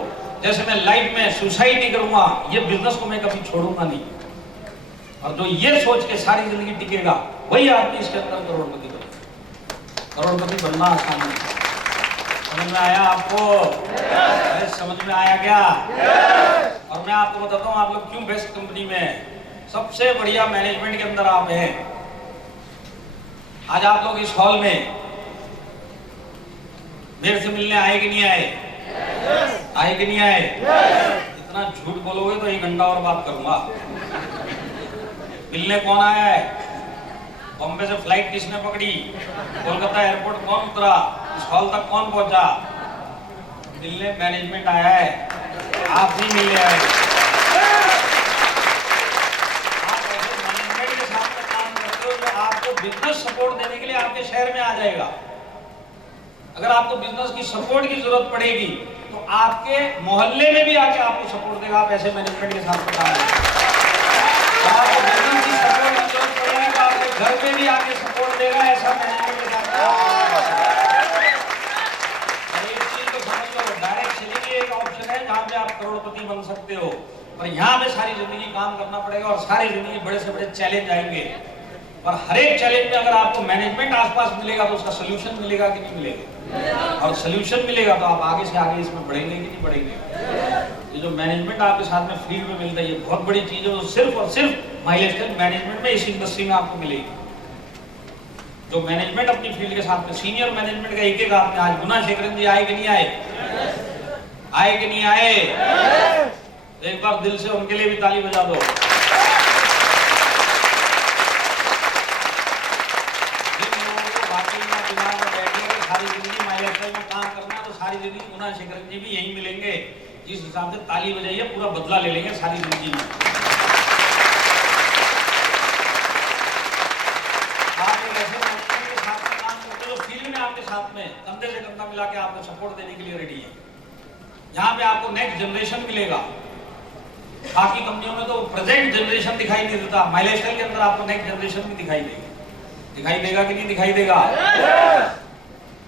जैसे मैं लाइफ में सुसाइड नहीं करूंगा, ये बिजनेस को मैं कभी छोड़ूंगा नहीं, और जो ये सोच के सारी जिंदगी टिकेगा, वही आदमी इसके अंदर करोड़पति बनेगा। करोड़पति बनना आसान नहीं। समझ में आया आपको? अरे समझ में आया क्या? और मैं आपको बताता हूँ आप लोग क्यों बेस्ट कंपनी में हैं। सबसे बढ़िया मैनेजमेंट के अंदर आप हैं। आज आप लोग इस हॉल में मेरे से मिलने आए कि नहीं आए? आए कि नहीं आए? इतना झूठ बोलोगे तो 1 घंटा और बात करूंगा। मिलने कौन आया है? बॉम्बे से फ्लाइट किसने पकड़ी? कोलकाता एयरपोर्ट कौन उतरा? इस हॉल तक कौन पहुंचा? मिलने मैनेजमेंट आया है, आप नहीं मिलने आए। आप ऐसे मैनेजमेंट के साथ में काम करते हो जो आपको बिजनेस सपोर्ट देने के लिए आपके शहर में आ जाएगा। अगर आपको बिजनेस की सपोर्ट की जरूरत पड़ेगी तो आपके मोहल्ले में भी आके आपको सपोर्ट देगा। आप ऐसे मैनेजमेंट के साथ में काम करें। आपको बिजनेस की सपोर्ट की जरूरत पड़ेगी तो आपके घर पे भी आके सपोर्ट देगा। ऐसा मैनेजमेंट के साथ एक चीज तो समझ लो, डायरेक्ट सेलिंग एक ऑप्शन है जहाँ पे आप करोड़पति बन सकते हो, पर यहाँ पे सारी जिंदगी काम करना पड़ेगा और सारी जिंदगी बड़े से बड़े चैलेंज आएंगे। और हर एक चैलेंज में अगर आपको मैनेजमेंट आसपास मिलेगा तो उसका सोल्यूशन मिलेगा कि नहीं मिलेगा? और सोल्यूशन मिलेगा तो आप आगे से आगे इसमें बढ़ेंगे कि नहीं बढ़ेंगे? ये जो मैनेजमेंट आपके साथ में फील्ड में मिलता है, ये बहुत बड़ी चीज है। तो सिर्फ और सिर्फ माय लाइफस्टाइल मैनेजमेंट में इस इंडस्ट्री में आपको मिलेगी। जो मैनेजमेंट अपनी फील्ड के साथ में, सीनियर मैनेजमेंट का एक एक आपने आज गुणाशेखरन जी आए कि नहीं आए? आए कि नहीं आए? एक बार दिल से उनके लिए भी ताली बजा दो। दिमाग में बैठे सारी जिंदगी माइलस्टाइल में काम करना है, तो सारी जिंदगी गुणाशेखरन जी भी यहीं मिलेंगे। जिस हिसाब से ताली बजाइए, पूरा बदला ले लेंगे सारी जिंदगी में। आप एक ऐसे मैनेजमेंट के साथ में काम करते हो, फील्ड में आपके साथ में कंधे से कंधा मिला के आपको सपोर्ट देने के लिए रेडी है। यहाँ पे आपको नेक्स्ट जनरेशन मिलेगा। बाकी कंपनियों में तो प्रेजेंट जनरेशन दिखाई नहीं देता, माइलस्टाइल के अंदर आपको नेक्स्ट जनरेशन भी दिखाई देगी। दिखाई देगा कि नहीं दिखाई देगा?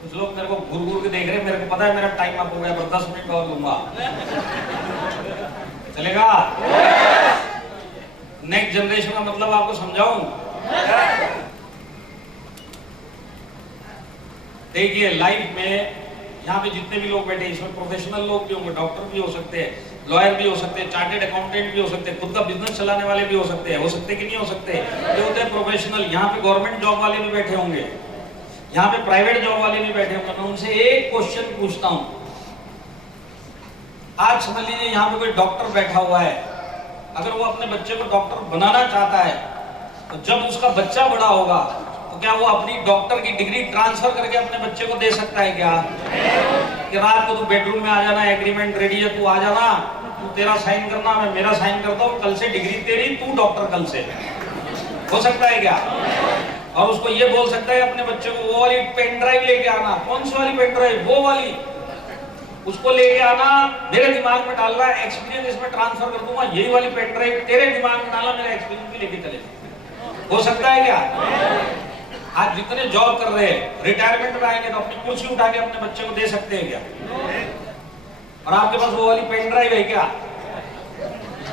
कुछ लोग मेरे को घूर घूर के देख रहे हैं, मेरे को पता है मेरा टाइम अप हो गया, पर 10 मिनट और लूंगा। चलेगा? नेक्स्ट जनरेशन का मतलब आपको समझाऊं? देखिए, लाइफ में यहाँ पे जितने भी लोग बैठे, इसमें प्रोफेशनल लोग भी होंगे, डॉक्टर भी हो सकते हैं, लॉयर भी हो सकते हैं, चार्टेड अकाउंटेंट भी हो सकते हैं, खुद का बिजनेस चलाने वाले भी हो सकते हैं कि नहीं हो सकते? ये होते हैं प्रोफेशनल। यहाँ पे गवर्नमेंट जॉब वाले भी बैठे होंगे, यहाँ पे प्राइवेट जॉब वाले भी बैठे होंगे। मैं उनसे एक क्वेश्चन पूछता हूँ। आज समझ लीजिए यहाँ पे कोई डॉक्टर बैठा हुआ है, अगर वो अपने बच्चे को डॉक्टर बनाना चाहता है, तो जब उसका बच्चा बड़ा होगा तो क्या वो अपनी डॉक्टर की डिग्री ट्रांसफर करके अपने बच्चे को दे सकता है क्या? कि रात को तू बेडरूम में आ जाना, एग्रीमेंट रेडी है, तू आ जाना, तू तेरा साइन करना, मैं मेरा साइन करता हूँ, कल से डिग्री तेरी, तू डॉक्टर कल से। हो सकता है क्या? और उसको ये बोल सकता है अपने बच्चे को, वो वाली पेन ड्राइव लेके आना। कौन सी वाली पेन ड्राइव? वो वाली, उसको लेके आना, मेरे दिमाग में डालना, एक्सपीरियंस इसमें ट्रांसफर कर दूंगा, यही वाली पेन ड्राइव तेरे दिमाग में डाला, मेरा एक्सपीरियंस भी लेके चले। हो सकता है क्या? आज जितने जॉब कर रहे हैं, रिटायरमेंट में आएंगे तो अपनी कुर्सी उठा के अपने बच्चे को दे सकते हैं क्या? और आपके पास वो वाली पेन ड्राइव है क्या?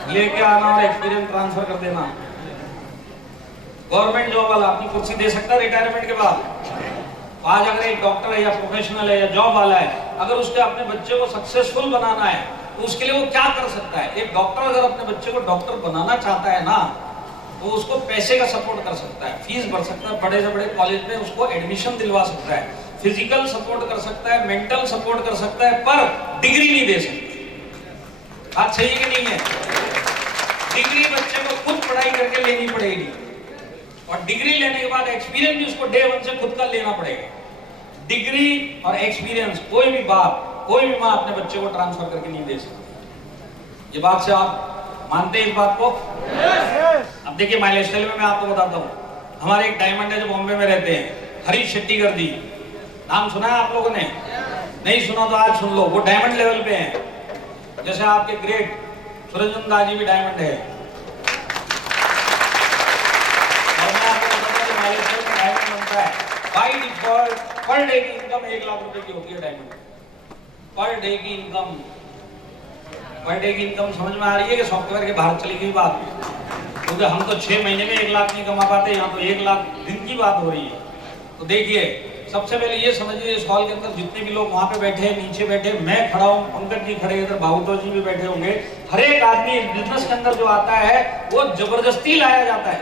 लेके आना और एक्सपीरियंस ट्रांसफर कर देना। गवर्नमेंट जॉब वाला अपनी कुर्सी दे सकता है रिटायरमेंट के बाद। आज अगर एक डॉक्टर है या प्रोफेशनल है या जॉब वाला है, अगर उसके अपने बच्चे को सक्सेसफुल बनाना है तो उसके लिए वो क्या कर सकता है? एक डॉक्टर अगर अपने बच्चे को डॉक्टर बनाना चाहता है ना, तो उसको पैसे का सपोर्ट कर सकता है, फीस भर सकता है, बड़े से बड़े कॉलेज में उसको एडमिशन दिलवा सकता है, फिजिकल सपोर्ट कर सकता है, मेंटल सपोर्ट कर सकता है, पर डिग्री नहीं दे सकता। बात सही है कि नहीं है? डिग्री बच्चे को खुद पढ़ाई करके लेनी पड़ेगी, और डिग्री लेने के बाद एक्सपीरियंस भी उसको डे 1 से खुद का लेना पड़ेगा। डिग्री और एक्सपीरियंस कोई भी बाप, कोई भी माँ अपने बच्चे को ट्रांसफर करके नहीं दे सकती। ये बात से आप मानते हैं इस बात को? अब देखिए, माइलस्टाइल में मैं आपको बताता हूँ, हमारे एक डायमंड है जो बॉम्बे में रहते हैं, हरीश शेट्टीकर जी। नाम सुना है आप लोगों ने? नहीं सुना तो आज सुन लो। वो डायमंड लेवल पे हैं, जैसे आपके ग्रेट सूरजनंदा जी भी डायमंड है। और मैं आपको बताता हूँ, माइलस्टाइल में डायमंड बनता है बाय डिफॉल्ट। पर डे की इनकम 1 लाख रुपए की होती है डायमंड। पर डे की इनकम, पर डे की इनकम समझ में आ रही है कि सॉफ्टवेयर के बाहर चली गई बात? क्योंकि हम तो 6 महीने में 1 लाख नहीं कमा पाते, यहाँ तो 1 लाख दिन की बात हो रही है। तो देखिए, सबसे पहले ये समझिए, इस हॉल के अंदर जितने भी लोग वहां पे बैठे हैं, नीचे बैठे, मैं खड़ा हूँ, पंकज जी खड़े, इधर भावतो जी भी बैठे होंगे। हर एक आदमी इस बिजनेस के अंदर जो आता है वो जबरदस्ती लाया जाता है।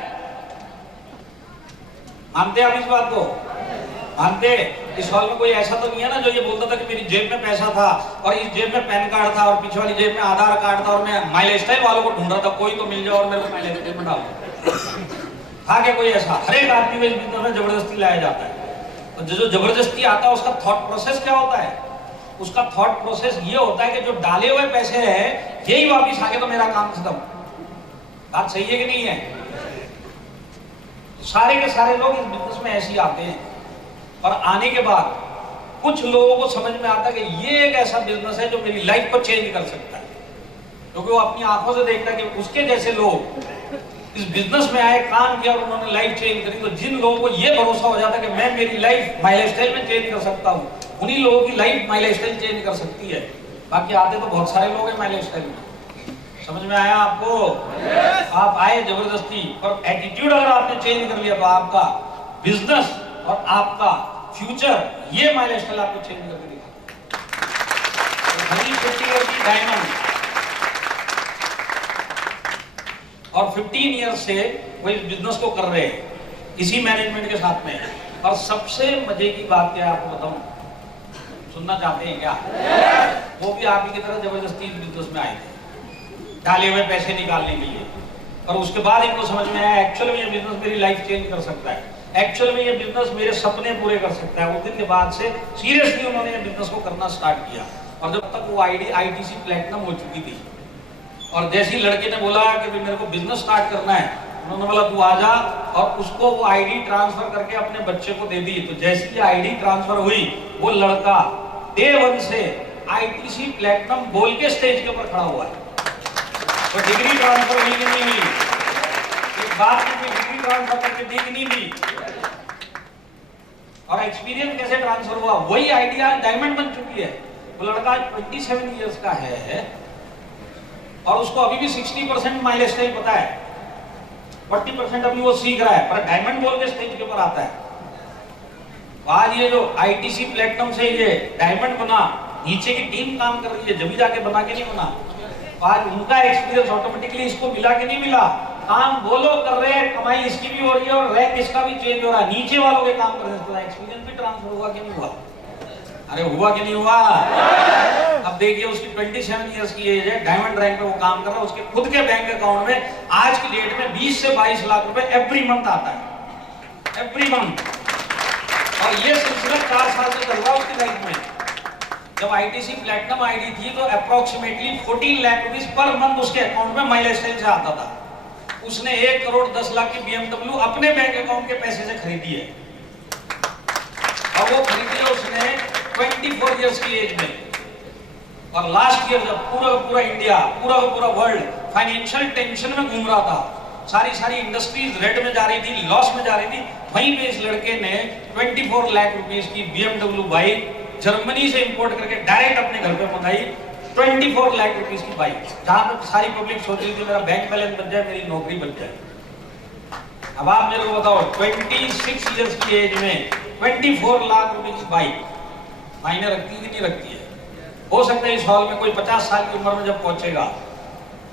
मानते आप इस बात को? मानते? इस हॉल में कोई ऐसा तो नहीं है ना जो ये बोलता था कि मेरी जेब में पैसा था और इस जेब में पैन कार्ड था और पीछे वाली जेब में आधार कार्ड था और मैं माइलस्टाइल वालों को ढूंढ रहा था, कोई तो मिल जाए और मेरे को माइलस्टाइल में डाल दो। था क्या कोई ऐसा? हर एक आदमी को इस बिजनेस में जबरदस्ती लाया जाता है। और जो जबरदस्ती आता है उसका थॉट प्रोसेस क्या होता है? उसका थॉट प्रोसेस ये होता है कि जो डाले हुए पैसे हैं यही वापिस आके तो मेरा काम खत्म। बात सही है कि नहीं है? सारे के सारे लोग इस बिजनेस में ऐसे ही आते हैं, और आने के बाद कुछ लोगों को समझ में आता है कि ये एक ऐसा बिजनेस है जो मेरी लाइफ को चेंज कर सकता है, क्योंकि वो अपनी आंखों से देखता है कि उसके जैसे लोग इस बिजनेस में आए, काम किया और उन्होंने लाइफ चेंज करी। तो जिन लोगों को ये भरोसा हो जाता है कि मैं मेरी लाइफ माइलस्टाइल में चेंज कर सकता हूँ, उन्हीं लोगों की लाइफ माइलस्टाइल चेंज कर सकती है। बाकी आते तो बहुत सारे लोग हैं माइलस्टाइल में। समझ में आया आपको? आप आए जबरदस्ती, पर एटीट्यूड अगर आपने चेंज कर लिया तो आपका बिजनेस और आपका फ्यूचर, ये माइलस्टाइल आपको चेंज करके दिखाता है। हरीश शेट्टीकर जी डायमंड, और 15 ईयर्स से वो इस बिजनेस को कर रहे हैं, इसी मैनेजमेंट के साथ में। और सबसे मजे की बात क्या है आपको बताऊं, सुनना चाहते हैं क्या? वो भी आप ही की तरह जबरदस्ती बिजनेस में आए थे, डाले हुए पैसे निकालने के लिए, और उसके बाद इनको समझ में आया एक्चुअल में ये बिजनेस मेरी लाइफ चेंज कर सकता है, एक्चुअल में ये बिजनेस मेरे सपने पूरे कर सकता है। उस दिन के बाद से सीरियसली उन्होंने ये बिजनेस को करना स्टार्ट किया। और जब तक वो ITC प्लेटिनम हो चुकी थी, और जैसे ही लड़के ने बोला कि मेरे को बिजनेस स्टार्ट करना है, उन्होंने बोला तू आ जा, और उसको वो ID ट्रांसफर करके अपने बच्चे को दे दी। तो जैसे ही ID ट्रांसफर हुई, वो लड़का Day 1 से ITC प्लेटिनम बोल के स्टेज के ऊपर खड़ा हुआ है। तो डिग्री ट्रांसफर हुई कि नहीं हुई? एक बात की डिग्री ट्रांसफर करके दी कि नहीं दी? और एक्सपीरियंस कैसे ट्रांसफर हुआ? वही आइडिया डायमंड बन चुकी है। वो लड़का 27 इयर्स का है और उसको अभी भी 60% माइलस्टाइल पता है, 40% अभी वो सीख रहा है, पर डायमंड बोल के स्टेज के ऊपर आता है। आज ये जो ITC प्लेटिनम से ये डायमंड बना, नीचे की टीम काम कर रही है, जब जाके बना के नहीं बना। आज उनका एक्सपीरियंस ऑटोमेटिकली इसको मिला कि नहीं मिला? काम वो लोग कर रहे हैं, कमाई इसकी भी हो रही है और रैंक इसका भी चेंज हो रहा है, नीचे वालों के काम कर रहे हैं, एक्सपीरियंस भी ट्रांसफर हुआ कि नहीं हुआ? अरे हुआ कि नहीं हुआ? अब देखिए उसकी 27 इयर्स की एज है, डायमंड रैंक पे वो काम कर रहा है, उसके खुद के बैंक अकाउंट में आज की डेट में 20 से 22 लाख रुपए एवरी मंथ आता है, एवरी मंथ। और ये सिलसिला 4 साल से चल रहा है उसकी लाइफ में। जब ITC प्लेटिनम ID थी तो approximately 14 lakh rupees per month उसके अकाउंट में माइलस्टाइल से आता था। उसने 1 करोड़ 10 लाख की BMW अपने बैंक अकाउंट के पैसे से खरीदी है, और वो खरीदी है उसने 24 इयर्स की एज में। और लास्ट ईयर जब पूरा इंडिया, पूरा वर्ल्ड फाइनेंशियल टेंशन में घूम रहा था, सारी इंडस्ट्रीज रेड में जा रही थी, लॉस में जा रही थी, वहीं पे इस लड़के ने 24 लाख रुपीस की BMW बाइक जर्मनी से इंपोर्ट करके डायरेक्ट अपने घर पे मंगाई। 24 लाख रुपीस की बाइक, जहां पे सारी पब्लिक सोच रही थी मेरा बैंक बैलेंस बन जाए, मेरी नौकरी बन जाए। अब आप मेरे को बताओ 26 इयर्स की एज में 24 लाख रुपए की बाइक मायने रखती है कि नहीं रखती है? हो सकता है इस हॉल में कोई 50 साल की उम्र में जब पहुंचेगा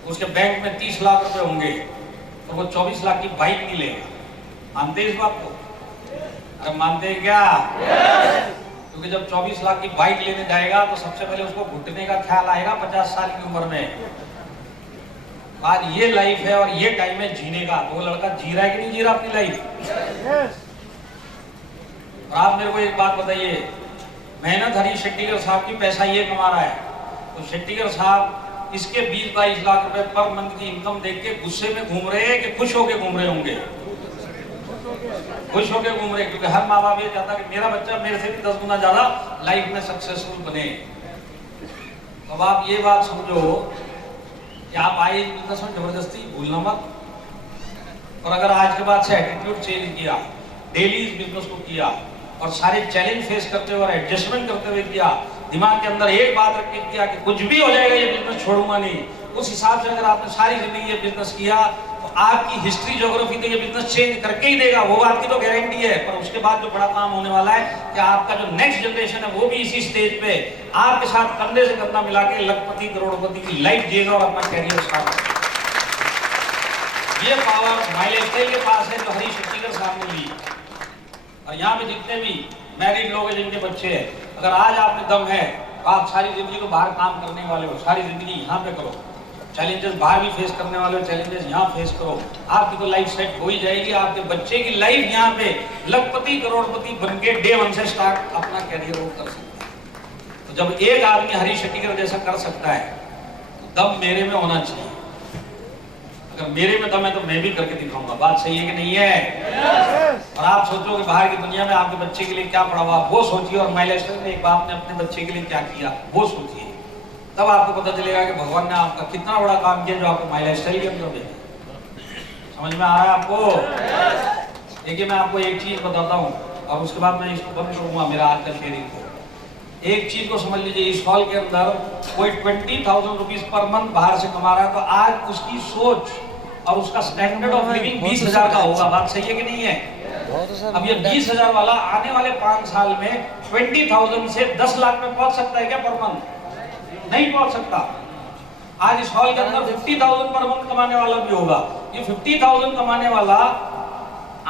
उसके बैंक में 30 लाख रुपए होंगे और वो 24 लाख की बाइक नहीं लेगा। मानते इस बात को? अरे मानते हैं क्या? क्योंकि जब 24 लाख की बाइक लेने जाएगा तो सबसे पहले उसको घुटने का ख्याल आएगा 50 साल की उम्र में। आज ये लाइफ है और ये टाइम है जीने का, तो वो लड़का जी रहा है कि नहीं जी रहा अपनी लाइफ? और आप मेरे को एक बात बताइए, मेहनत हरीश शेट्टीकर साहब की पैसा ये कमा रहा है, तो शेट्टीकर साहब इसके 20-22 लाख रुपए पर मंथ की इनकम देख के गुस्से में घूम रहे हैं कि खुश होके घूम रहे होंगे? खुश होके घूम रहे, क्योंकि हर माँ बाप ये चाहता कि मेरा बच्चा मेरे से भी 10 गुना ज्यादा लाइफ में सक्सेसफुल बने। अब आप ये बात समझो कि आप आए बिजनेस में जबरदस्ती, भूलना मत। और अगर आज के बाद से एटीट्यूड चेंज किया, डेली इस बिजनेस को किया और सारे चैलेंज फेस करते हुए और एडजस्टमेंट करते हुए किया, दिमाग के अंदर एक बात रख के किया कि कुछ भी हो जाएगा ये बिजनेस छोड़ूंगा नहीं, उस हिसाब से अगर आपने सारी जिंदगी ये बिजनेस किया तो आपकी हिस्ट्री ज्योग्राफी तो ये बिजनेस चेंज करके ही देगा, वो आपकी तो गारंटी है। पर उसके बाद जो बड़ा काम होने वाला है कि आपका जो नेक्स्ट जनरेशन है वो भी इसी स्टेज पे आपके साथ कंधे से कंधा मिला के लखपति करोड़पति की लाइफ जिएगा और अपना कैरियर स्टार्ट करेगा। ये पावर माइलस्टाइल के पास है जो हरीश शेट्टीकर साहब ने ली। और यहाँ पे जितने भी मैरिड लोग हैं जिनके बच्चे हैं, अगर आज आप में दम है तो आप सारी जिंदगी तो बाहर काम करने वाले हो, सारी जिंदगी यहाँ पे करो, चैलेंजेस बाहर भी फेस करने वाले हो, चैलेंजेस यहाँ फेस करो, आपकी तो लाइफ सेट हो ही जाएगी। आपके बच्चे की लाइफ यहाँ पे लखपति करोड़पति बन के Day 1 से स्टार्ट अपना कैरियर वो कर सकता है। तो जब एक आदमी हरीश शेट्टीकर जैसा कर सकता है तो दम मेरे में होना चाहिए। अगर मेरे में दम है तो मैं भी करके दिखाऊंगा। बात सही है कि नहीं है? और आप सोचो कि बाहर की दुनिया में आपके बच्चे के लिए क्या पड़ा हुआ, वो सोचिए, और माइलस्टाइल में एक बाप ने अपने बच्चे के लिए क्या किया वो सोचिए, तब आपको पता चलेगा कि भगवान ने आपका कितना बड़ा काम किया जो आपको माइलस्टाइल के अंदर भेजा। समझ में आ रहा है आपको? देखिए मैं आपको एक चीज बताता हूँ और उसके बाद मैं इसको बंद करूंगा मेरा आज का शेयरिंग को। एक चीज को समझ लीजिए, इस हॉल के अंदर कोई 20,000 रुपीज पर मंथ बाहर से कमा रहा है तो आज उसकी सोच और उसका स्टैंडर्ड ऑफ लिविंग 20,000 का होगा। बात सही है कि नहीं है? अब ये 20,000 वाला आने वाले 5 साल में 20,000 से 10 लाख में पहुंच सकता है क्या पर मंथ? नहीं पहुंच सकता। आज इस हॉल के अंदर 50,000 पर मंथ कमाने वाला भी होगा। ये 50,000 कमाने वाला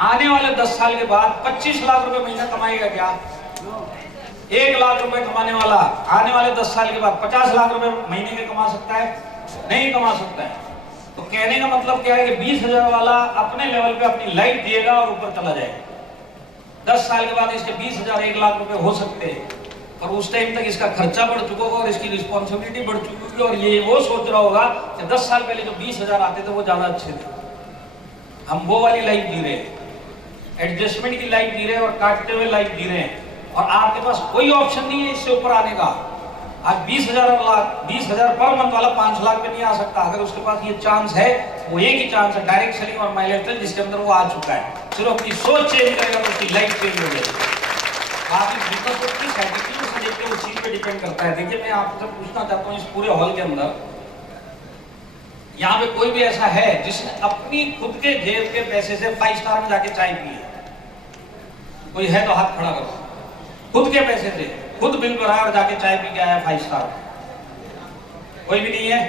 आने वाले 10 साल के बाद 25 लाख रुपए महीना कमाएगा क्या? 1 लाख रुपए कमाने वाला आने वाले 10 साल के बाद 50 लाख रुपए महीने के कमा सकता है? नहीं कमा सकता है। तो कहने का मतलब क्या है कि 20,000 वाला अपने लेवल पे अपनी लाइफ दिएगा और ऊपर चला जाएगा। 10 साल के बाद इसके 20,000 1 लाख रुपए हो सकते हैं, और उस टाइम तक इसका खर्चा बढ़ चुका होगा और इसकी रिस्पॉन्सिबिलिटी बढ़ चुकी होगी, और ये वो सोच रहा होगा कि 10 साल पहले जो 20,000 आते थे वो ज्यादा अच्छे थे, हम वो वाली लाइफ जी रहे हैं, एडजस्टमेंट की लाइफ जी रहे हैं और काटते हुए लाइफ जी रहे हैं, और आपके पास कोई ऑप्शन नहीं है इससे ऊपर आने का। आज 20,000 पर मंथ वाला 5 लाख पे नहीं आ सकता। अगर उसके पास ये चांस है, वो एक ही चांस है, डायरेक्ट सेलिंग और माई लाइफस्टाइल, जिसके अंदर वो आ चुका है। सिर्फ अपनी सोच चेंज करेगा तो उसकी लाइफ चेंज हो जाएगी। आप इस बिजनेस को किस एटीट्यूड से देखते हैं उस चीज पे डिपेंड करता है। देखिए, मैं आपसे पूछना चाहता हूँ, इस पूरे हॉल के अंदर यहाँ पे कोई भी ऐसा है जिसने अपनी खुद के जेब के पैसे से 5 स्टार में जाके चाय पी है? कोई है तो हाथ खड़ा करो। खुद के पैसे से खुद बिल भराया और जाके चाय पी के आया 5 स्टार? कोई भी नहीं है।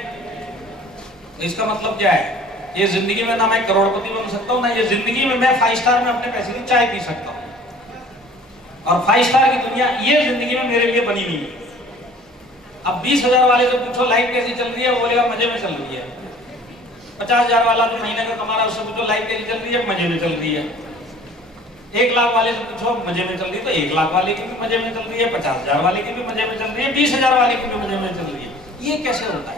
तो इसका मतलब क्या है? ये जिंदगी में ना मैं करोड़पति बन सकता हूँ, ना ये जिंदगी में मैं 5 स्टार में अपने पैसे की चाय पी सकता हूँ। और 5 स्टार की दुनिया ये जिंदगी में मेरे लिए बनी नहीं है। अब 20,000 वाले से पूछो लाइफ कैसी चल रही है, वो बोलेगा मजे में चल रही है। 50,000 वाला जो महीने का कमा रहा है उससे पूछो लाइफ कैसी चल रही है, मजे में चल रही है। 1 लाख वाले से पूछो मजे में चल रही है, तो 1 लाख वाले की भी मजे में चल रही है, 50,000 वाले की भी मजे में चल रही है, 20,000 वाले की भी मजे में चल रही है। ये कैसे होता है?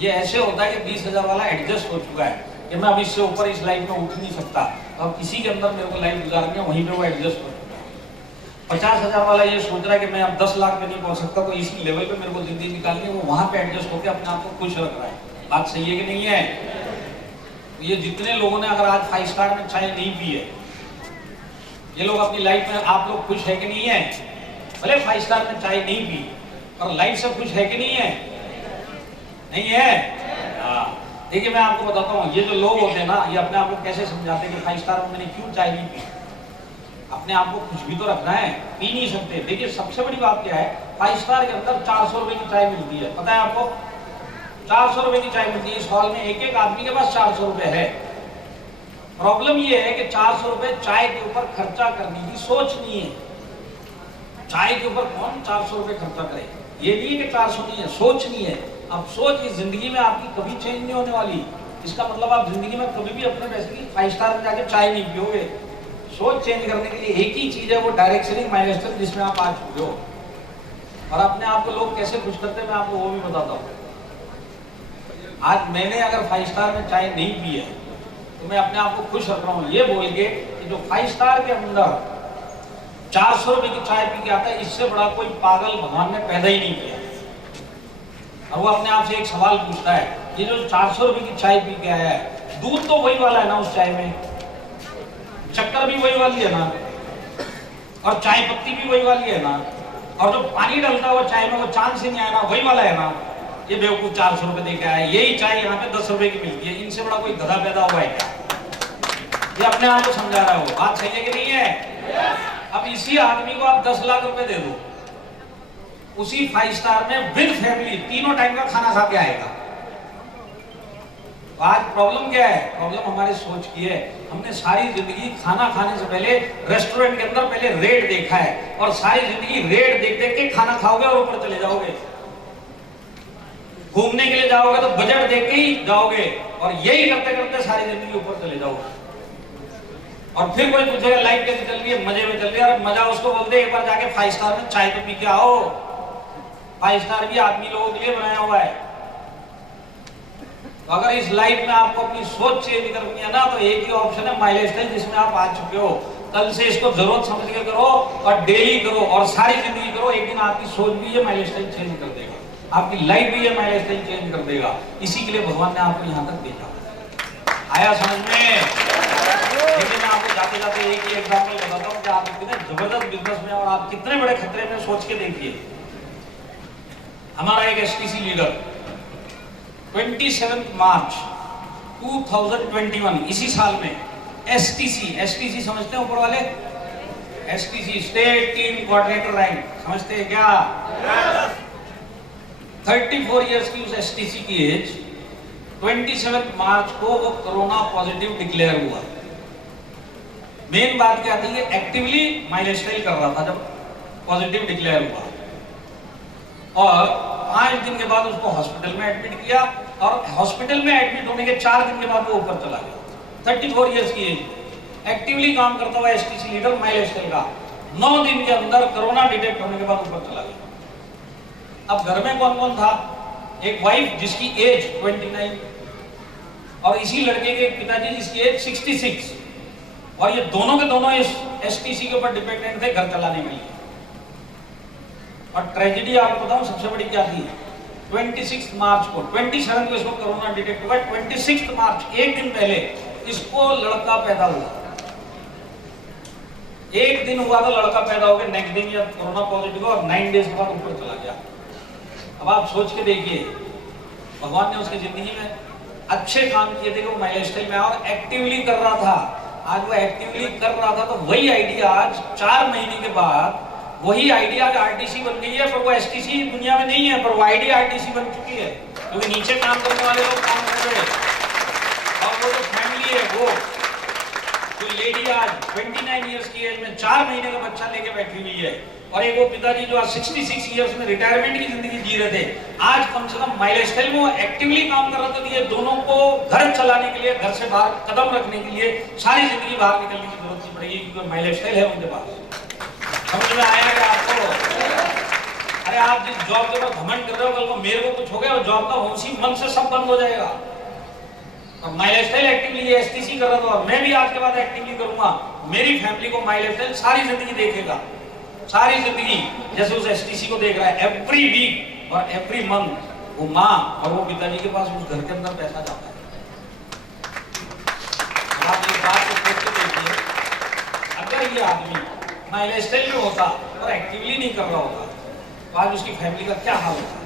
ये ऐसे होता है कि 20,000 वाला एडजस्ट हो चुका है कि मैं अब इससे ऊपर इस लाइफ में उठ नहीं सकता, तो अब इसी के अंदर मेरे को लाइफ गुजारनी है, वहीं पे वो एडजस्ट हो चुका है। 50,000 वाला ये सोच रहा है कि मैं अब 10 लाख पे नहीं पहुंच सकता, तो इसी लेवल पे मेरे को जिंदगी निकालनी है, वो वहां पे एडजस्ट होकर अपने आप को खुश रख रहा है। बात सही है कि नहीं है? ये जितने लोगों ने अगर आज 5 स्टार में चाय नहीं पी है, ये लोग अपनी लाइफ में, आप लोग खुश है कि नहीं है? भले 5 स्टार में चाय नहीं पी, और लाइफ से खुश है कि नहीं है? नहीं है? देखिए, मैं आपको बताता हूँ, ये जो लोग होते हैं ना, ये अपने आप को कैसे समझाते हैं कि 5 स्टार में मैंने क्यों चाय नहीं पी। अपने आप को खुश भी तो रखना है, पी नहीं सकते। देखिए, सबसे बड़ी बात क्या है, 5 स्टार के अंदर 400 रुपए की चाय मिलती है। पता है आपको? 400 रुपए की चाय मिलती है। इस हॉल में एक आदमी के पास 400 रुपए है। प्रॉब्लम ये है कि 400 रुपए चाय के ऊपर खर्चा करने की सोच नहीं है। चाय के ऊपर कौन 400 रुपए खर्चा करे? ये नहीं है कि 400 नहीं है, सोच नहीं है। अब सोच इस जिंदगी में आपकी कभी चेंज नहीं होने वाली। इसका मतलब आप जिंदगी में कभी भी अपने पैसे की 5 स्टार में जाके चाय नहीं पियोगे। सोच चेंज करने के लिए एक ही चीज है, वो डायरेक्ट सेलिंग माई लाइफस्टाइल, जिसमें आप आज चुके हो। और अपने आप को लोग कैसे खुश करते हैं मैं आपको वो भी बताता हूँ। आज मैंने अगर 5 स्टार में चाय नहीं पी है तो मैं अपने आप को खुश रख रहा हूँ ये बोल के कि जो 5 स्टार के अंदर 400 रुपए की चाय पी के आता है, इससे बड़ा कोई पागल भगवान ने पैदा ही नहीं किया। और वो अपने आप से एक सवाल पूछता है, ये जो 400 रुपए की चाय पी के आया है, दूध तो वही वाला है ना उस चाय में, शक्कर भी वही वाली है ना, और चाय पत्ती भी वही वाली है ना, और जो पानी डलता है वो चाय में वो चांद से नहीं आया ना, वही वाला है ना। ये बेवकूफ 400 रुपए दे के आया, यही चाय यहाँ पे 10 रुपए की मिलती है। इनसे बड़ा कोई गधा पैदा हुआ है क्या? ये अपने आप को समझा रहा हो। बात सही है कि नहीं है? अब इसी आदमी को आप 10 लाख रुपए दे दो, उसी 5 स्टार में विद फैमिली तीनों टाइम का खाना खा के आएगा। तो आज प्रॉब्लम क्या है? प्रॉब्लम हमारी सोच की है। हमने सारी जिंदगी खाना खाने से पहले रेस्टोरेंट के अंदर पहले रेट देखा है, और सारी जिंदगी रेट देख देख के खाना खाओगे और ऊपर चले जाओगे। घूमने के लिए जाओगे तो बजट देख के ही जाओगे, और यही करते करते सारी जिंदगी ऊपर चले जाओगे। और फिर कोई पूछेगा लाइफ कैसे चल रही है? मजे में चल रही है। और मजा उसको बोलते एक बार जाके 5 स्टार में चाय तो पी के आओ। 5 स्टार भी आदमी लोगों के लिए बनाया हुआ है। तो अगर इस लाइफ में आपको अपनी सोच चेंज करनी है ना, तो एक ही ऑप्शन है माई लाइफस्टाइल, जिसमें आप आ चुके हो। कल से इसको जरूरत समझ के करो और डेली करो और सारी जिंदगी करो। एक दिन आपकी सोच भी ये माई लाइफस्टाइल चेंज कर देगा, आपकी लाइफ भी ये माई लाइफस्टाइल चेंज कर देगा। इसी के लिए भगवान ने आपको यहाँ तक भेजा। आया समझ में? लेकिन मैं आपको जाते जाते एक ही एग्जाम्पल बताता हूँ कि आप कितने जबरदस्त बिजनेस में और आप कितने बड़े खतरे में, सोच के देखिए। हमारा एक एसटीसी लीडर 27 मार्च 2021 इसी साल में एसटीसी समझते हैं ऊपर वाले? STC state team coordinator rank समझते हैं क्या? 34 इयर्स की उस एसटीसी की एज 27 मार्च को वो कोरोना पॉजिटिव डिक्लेयर हुआ। मेन बात क्या थी, एक्टिवली माइलेज स्टाइल कर रहा था जब पॉजिटिव डिक्लेयर हुआ, और 5 दिन के बाद उसको हॉस्पिटल में एडमिट किया, और हॉस्पिटल में एडमिट होने के 4 दिन के बाद वो ऊपर चला गया। 34 इयर्स की एज, एक्टिवली काम करता हुआ एसटीसी लीडर माइलेज स्टाइल का 9 दिन के अंदर कोरोना डिटेक्ट होने के बाद ऊपर चला गया। अब घर में कौन कौन था? एक वाइफ जिसकी एज 29, और इसी लड़के के पिताजी जिसकी एज 66, और ये दोनों के दोनों इस एसटीसी के ऊपर डिपेंडेंट थे घर चलाने के लिए। और ट्रेजेडी आपको बताऊं सबसे बड़ी क्या थी, 26 मार्च को, 27 को इसको कोरोना डिटेक्ट हुआ, 26 मार्च एक दिन पहले इसको लड़का पैदा हुआ। एक दिन हुआ तो लड़का पैदा हो गया, नेक्स्ट दिन ये कोरोना पॉजिटिव हुआ और 9 डेज के बाद ऊपर चला गया। अब आप सोच के देखिए, भगवान ने उसकी जिंदगी में अच्छे काम किए थे कि वो माइलेज स्टाइल में और एक्टिवली कर रहा था। आज वो एक्टिवली कर रहा था तो वही आइडिया आज 4 महीने के बाद वही आइडिया आज आरटीसी बन गई है, पर वो एसटीसी दुनिया में नहीं है, पर वो आइडिया आरटीसी बन चुकी है, क्योंकि नीचे काम करने वाले लोग काम कर रहे हैं। और वो जो फैमिली है, वो जो लेडी आज 29 इयर्स की एज में 4 महीने का बच्चा लेके बैठी हुई है, और एक वो पिताजी जो आज 66 इयर्स में रिटायरमेंट की जिंदगी जी रहे थे, आज कम से कम माइलेज स्टाइल में वो एक्टिवली काम कर रहे थे। ये दोनों को घर चलाने के लिए, घर से बाहर कदम रखने के लिए सारी जिंदगी बाहर निकलने की जरूरत नहीं पड़ेगी, क्योंकि माइलेज स्टाइल है उनके पास। समझ में आया क्या आपको? अरे आप जिस जॉब के ऊपर घमंड कर रहे हो, कल को मेरे को कुछ हो गया, जॉब का उसी मन से सब बंद हो जाएगा। और माइलेज स्टाइल एक्टिवली एसटीसी कर रहा था, और मैं भी आज के बाद एक्टिवली करूंगा। मेरी फैमिली को माइलेज स्टाइल सारी जिंदगी देखेगा, सारी जिंदगी जैसे उस एसटीसी को देख रहा है। एवरी वीक और एवरी मंथ वो माँ और वो पिताजी के पास उस घर के अंदर पैसा जाता है। आप इस बात को सोच के देखिए, अगर ये आदमी माइलेज स्टाइल में होता और एक्टिवली नहीं कर रहा होता तो आज उसकी फैमिली का क्या हाल होता।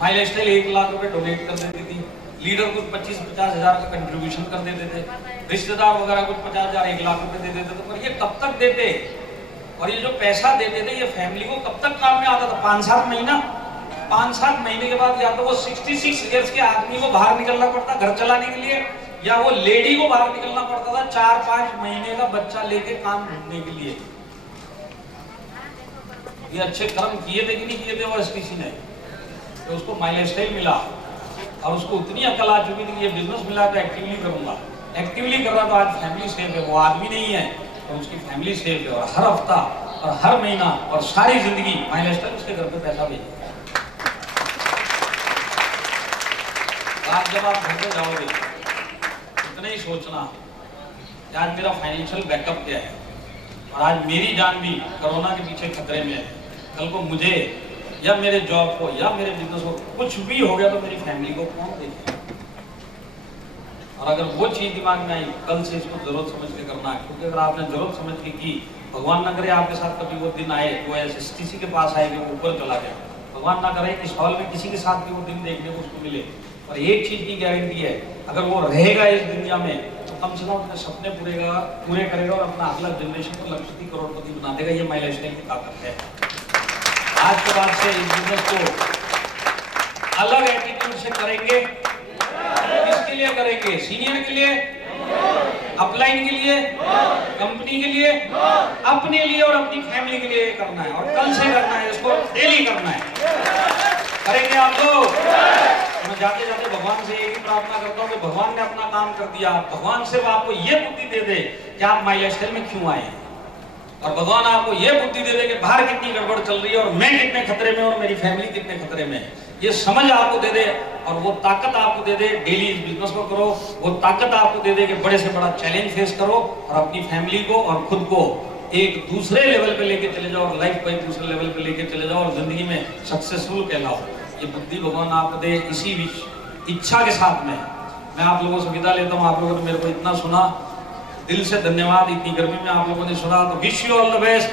माइलेज स्टाइल 1 लाख रुपए डोनेट कर देती थी, लीडर कुछ 25-50 हजार का कंट्रीब्यूशन कर देते थे, रिश्तेदार वगैरह कुछ 50 हजार 1 लाख रुपए दे देते थे, पर ये कब तक देते? और ये जो पैसा देते थे ये फैमिली को कब तक काम में आता था? 5-7 महीना। 5-7 महीने के बाद या तो वो 66 इयर्स के आदमी को बाहर निकलना पड़ता घर चलाने के लिए, या वो लेडी को बाहर निकलना पड़ता था 4-5 महीने का बच्चा लेके काम ढूंढने के लिए। ये अच्छे कर्म किए थे कि नहीं किए थे वो एसटीसी ने? तो उसको माइलेज स्टाइल मिला और उसको उतनी अकल आ चुकी थी कि ये बिजनेस मिला तो एक्टिवली करूंगा। एक्टिवली कर रहा तो आज फैमिली सेफ है, वो आदमी नहीं है तो उसकी फैमिली सेफ है, और हर हफ्ता और हर महीना और सारी जिंदगी माइलेज स्टाइल उसके घर पे पैसा भेजेगा। आज जब आप घर पे जाओगे इतना ही सोचना कि आज मेरा फाइनेंशियल बैकअप क्या है, और आज मेरी जान भी कोरोना के पीछे खतरे में है। कल को मुझे या मेरे जॉब को या मेरे बिजनेस को कुछ भी हो गया तो मेरी फैमिली को कौन देखेगा? और अगर वो चीज दिमाग में आई, कल से इसको जरूरत समझ के करना है, क्योंकि अगर आपने जरूरत समझ के की, भगवान ना करे आपके साथ कभी वो दिन आए वो एसटीसी के पास आए कि वो ऊपर चला गया, भगवान ना करे इस हॉल में किसी के साथ भी वो दिन देखने को उसको मिले। और एक चीज की गारंटी है, अगर वो रहेगा इस दुनिया में तो कम से कम अपने सपने पूरे करेगा और अपना अगला जनरेशन को लक्षपति करोड़पति बना देगा। ये माइलेज स्टाइल की ताकत है। आज के बाद से इस बिजनेस को अलग एटीट्यूड से करेंगे। किसके लिए करेंगे? सीनियर के लिए, अपलाइन के लिए, कंपनी के लिए, अपने लिए और अपनी फैमिली के लिए करना है, और कल से करना है, इसको डेली करना है। करेंगे आप लोग? मैं जाते जाते भगवान से यही प्रार्थना करता हूँ कि भगवान ने अपना काम कर दिया, भगवान सिर्फ आपको ये बुद्धि दे दे कि आप माइलेज स्टाइल में क्यों आए हैं, और भगवान आपको ये बुद्धि दे दे कि बाहर कितनी गड़बड़ चल रही है और मैं कितने खतरे में और मेरी फैमिली कितने खतरे में है। ये समझ आपको दे दे और वो ताकत आपको दे दे, डेली इस बिजनेस को करो। वो ताकत आपको दे दे कि बड़े से बड़ा चैलेंज फेस करो और अपनी फैमिली को और खुद को एक दूसरे लेवल पे लेके चले जाओ, और लाइफ को एक दूसरे लेवल पे लेके चले जाओ, और जिंदगी में सक्सेसफुल कहलाओ। ये बुद्धि भगवान आपको दे, इसी इच्छा के साथ में मैं आप लोगों से विदा लेता हूँ। आप लोगों ने मेरे को इतना सुना, दिल से धन्यवाद। इतनी गर्मी में आप लोगों ने सुना, तो wish you all the best.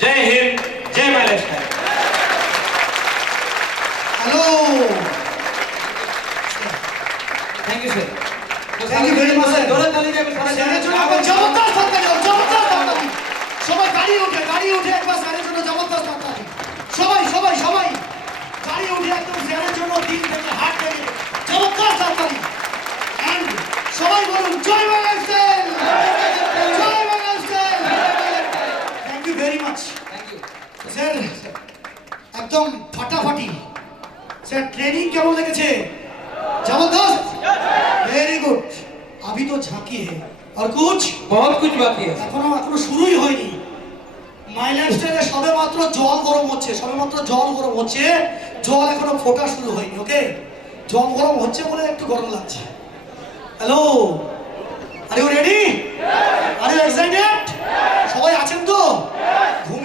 जय हिंद, जय mileage style. Hello, thank you sir. Thank you very much sir. दोनों ताली जाए सारा স্যারের জন্য একবার জবরদস্ত হাততালি দাও, জবরদস্ত হাততালি। সবাই গাড়ি উঠে একবার স্যারের জন্য জবরদস্ত হাততালি। সবাই গাড়ি উঠে একদম স্যারের জন্য দিল থেকে হাত থেকে জবরদস্ত হাততালি। এন্ড সবাই বলুন জয় বাংলা স্টাইল, জয় Bangla style. Very much thank you. Sir. একদম ফাটাফাটি স্যার। ট্রেনিং কেমন লেগেছে? जबरदस्त, वेरी गुड। अभी तो झांकी है और कुछ बहुत कुछ बाकी है। এখনো শুরুই হয়নি। মাই লাইফস্টাইলে সবে মাত্র জল গরম হচ্ছে, জল এখনো ফোটা শুরু হয়নি। ওকে, জল গরম হচ্ছে বলে একটু গরম লাগছে। Hello, are you ready? Are you excited? সবাই আছেন তো?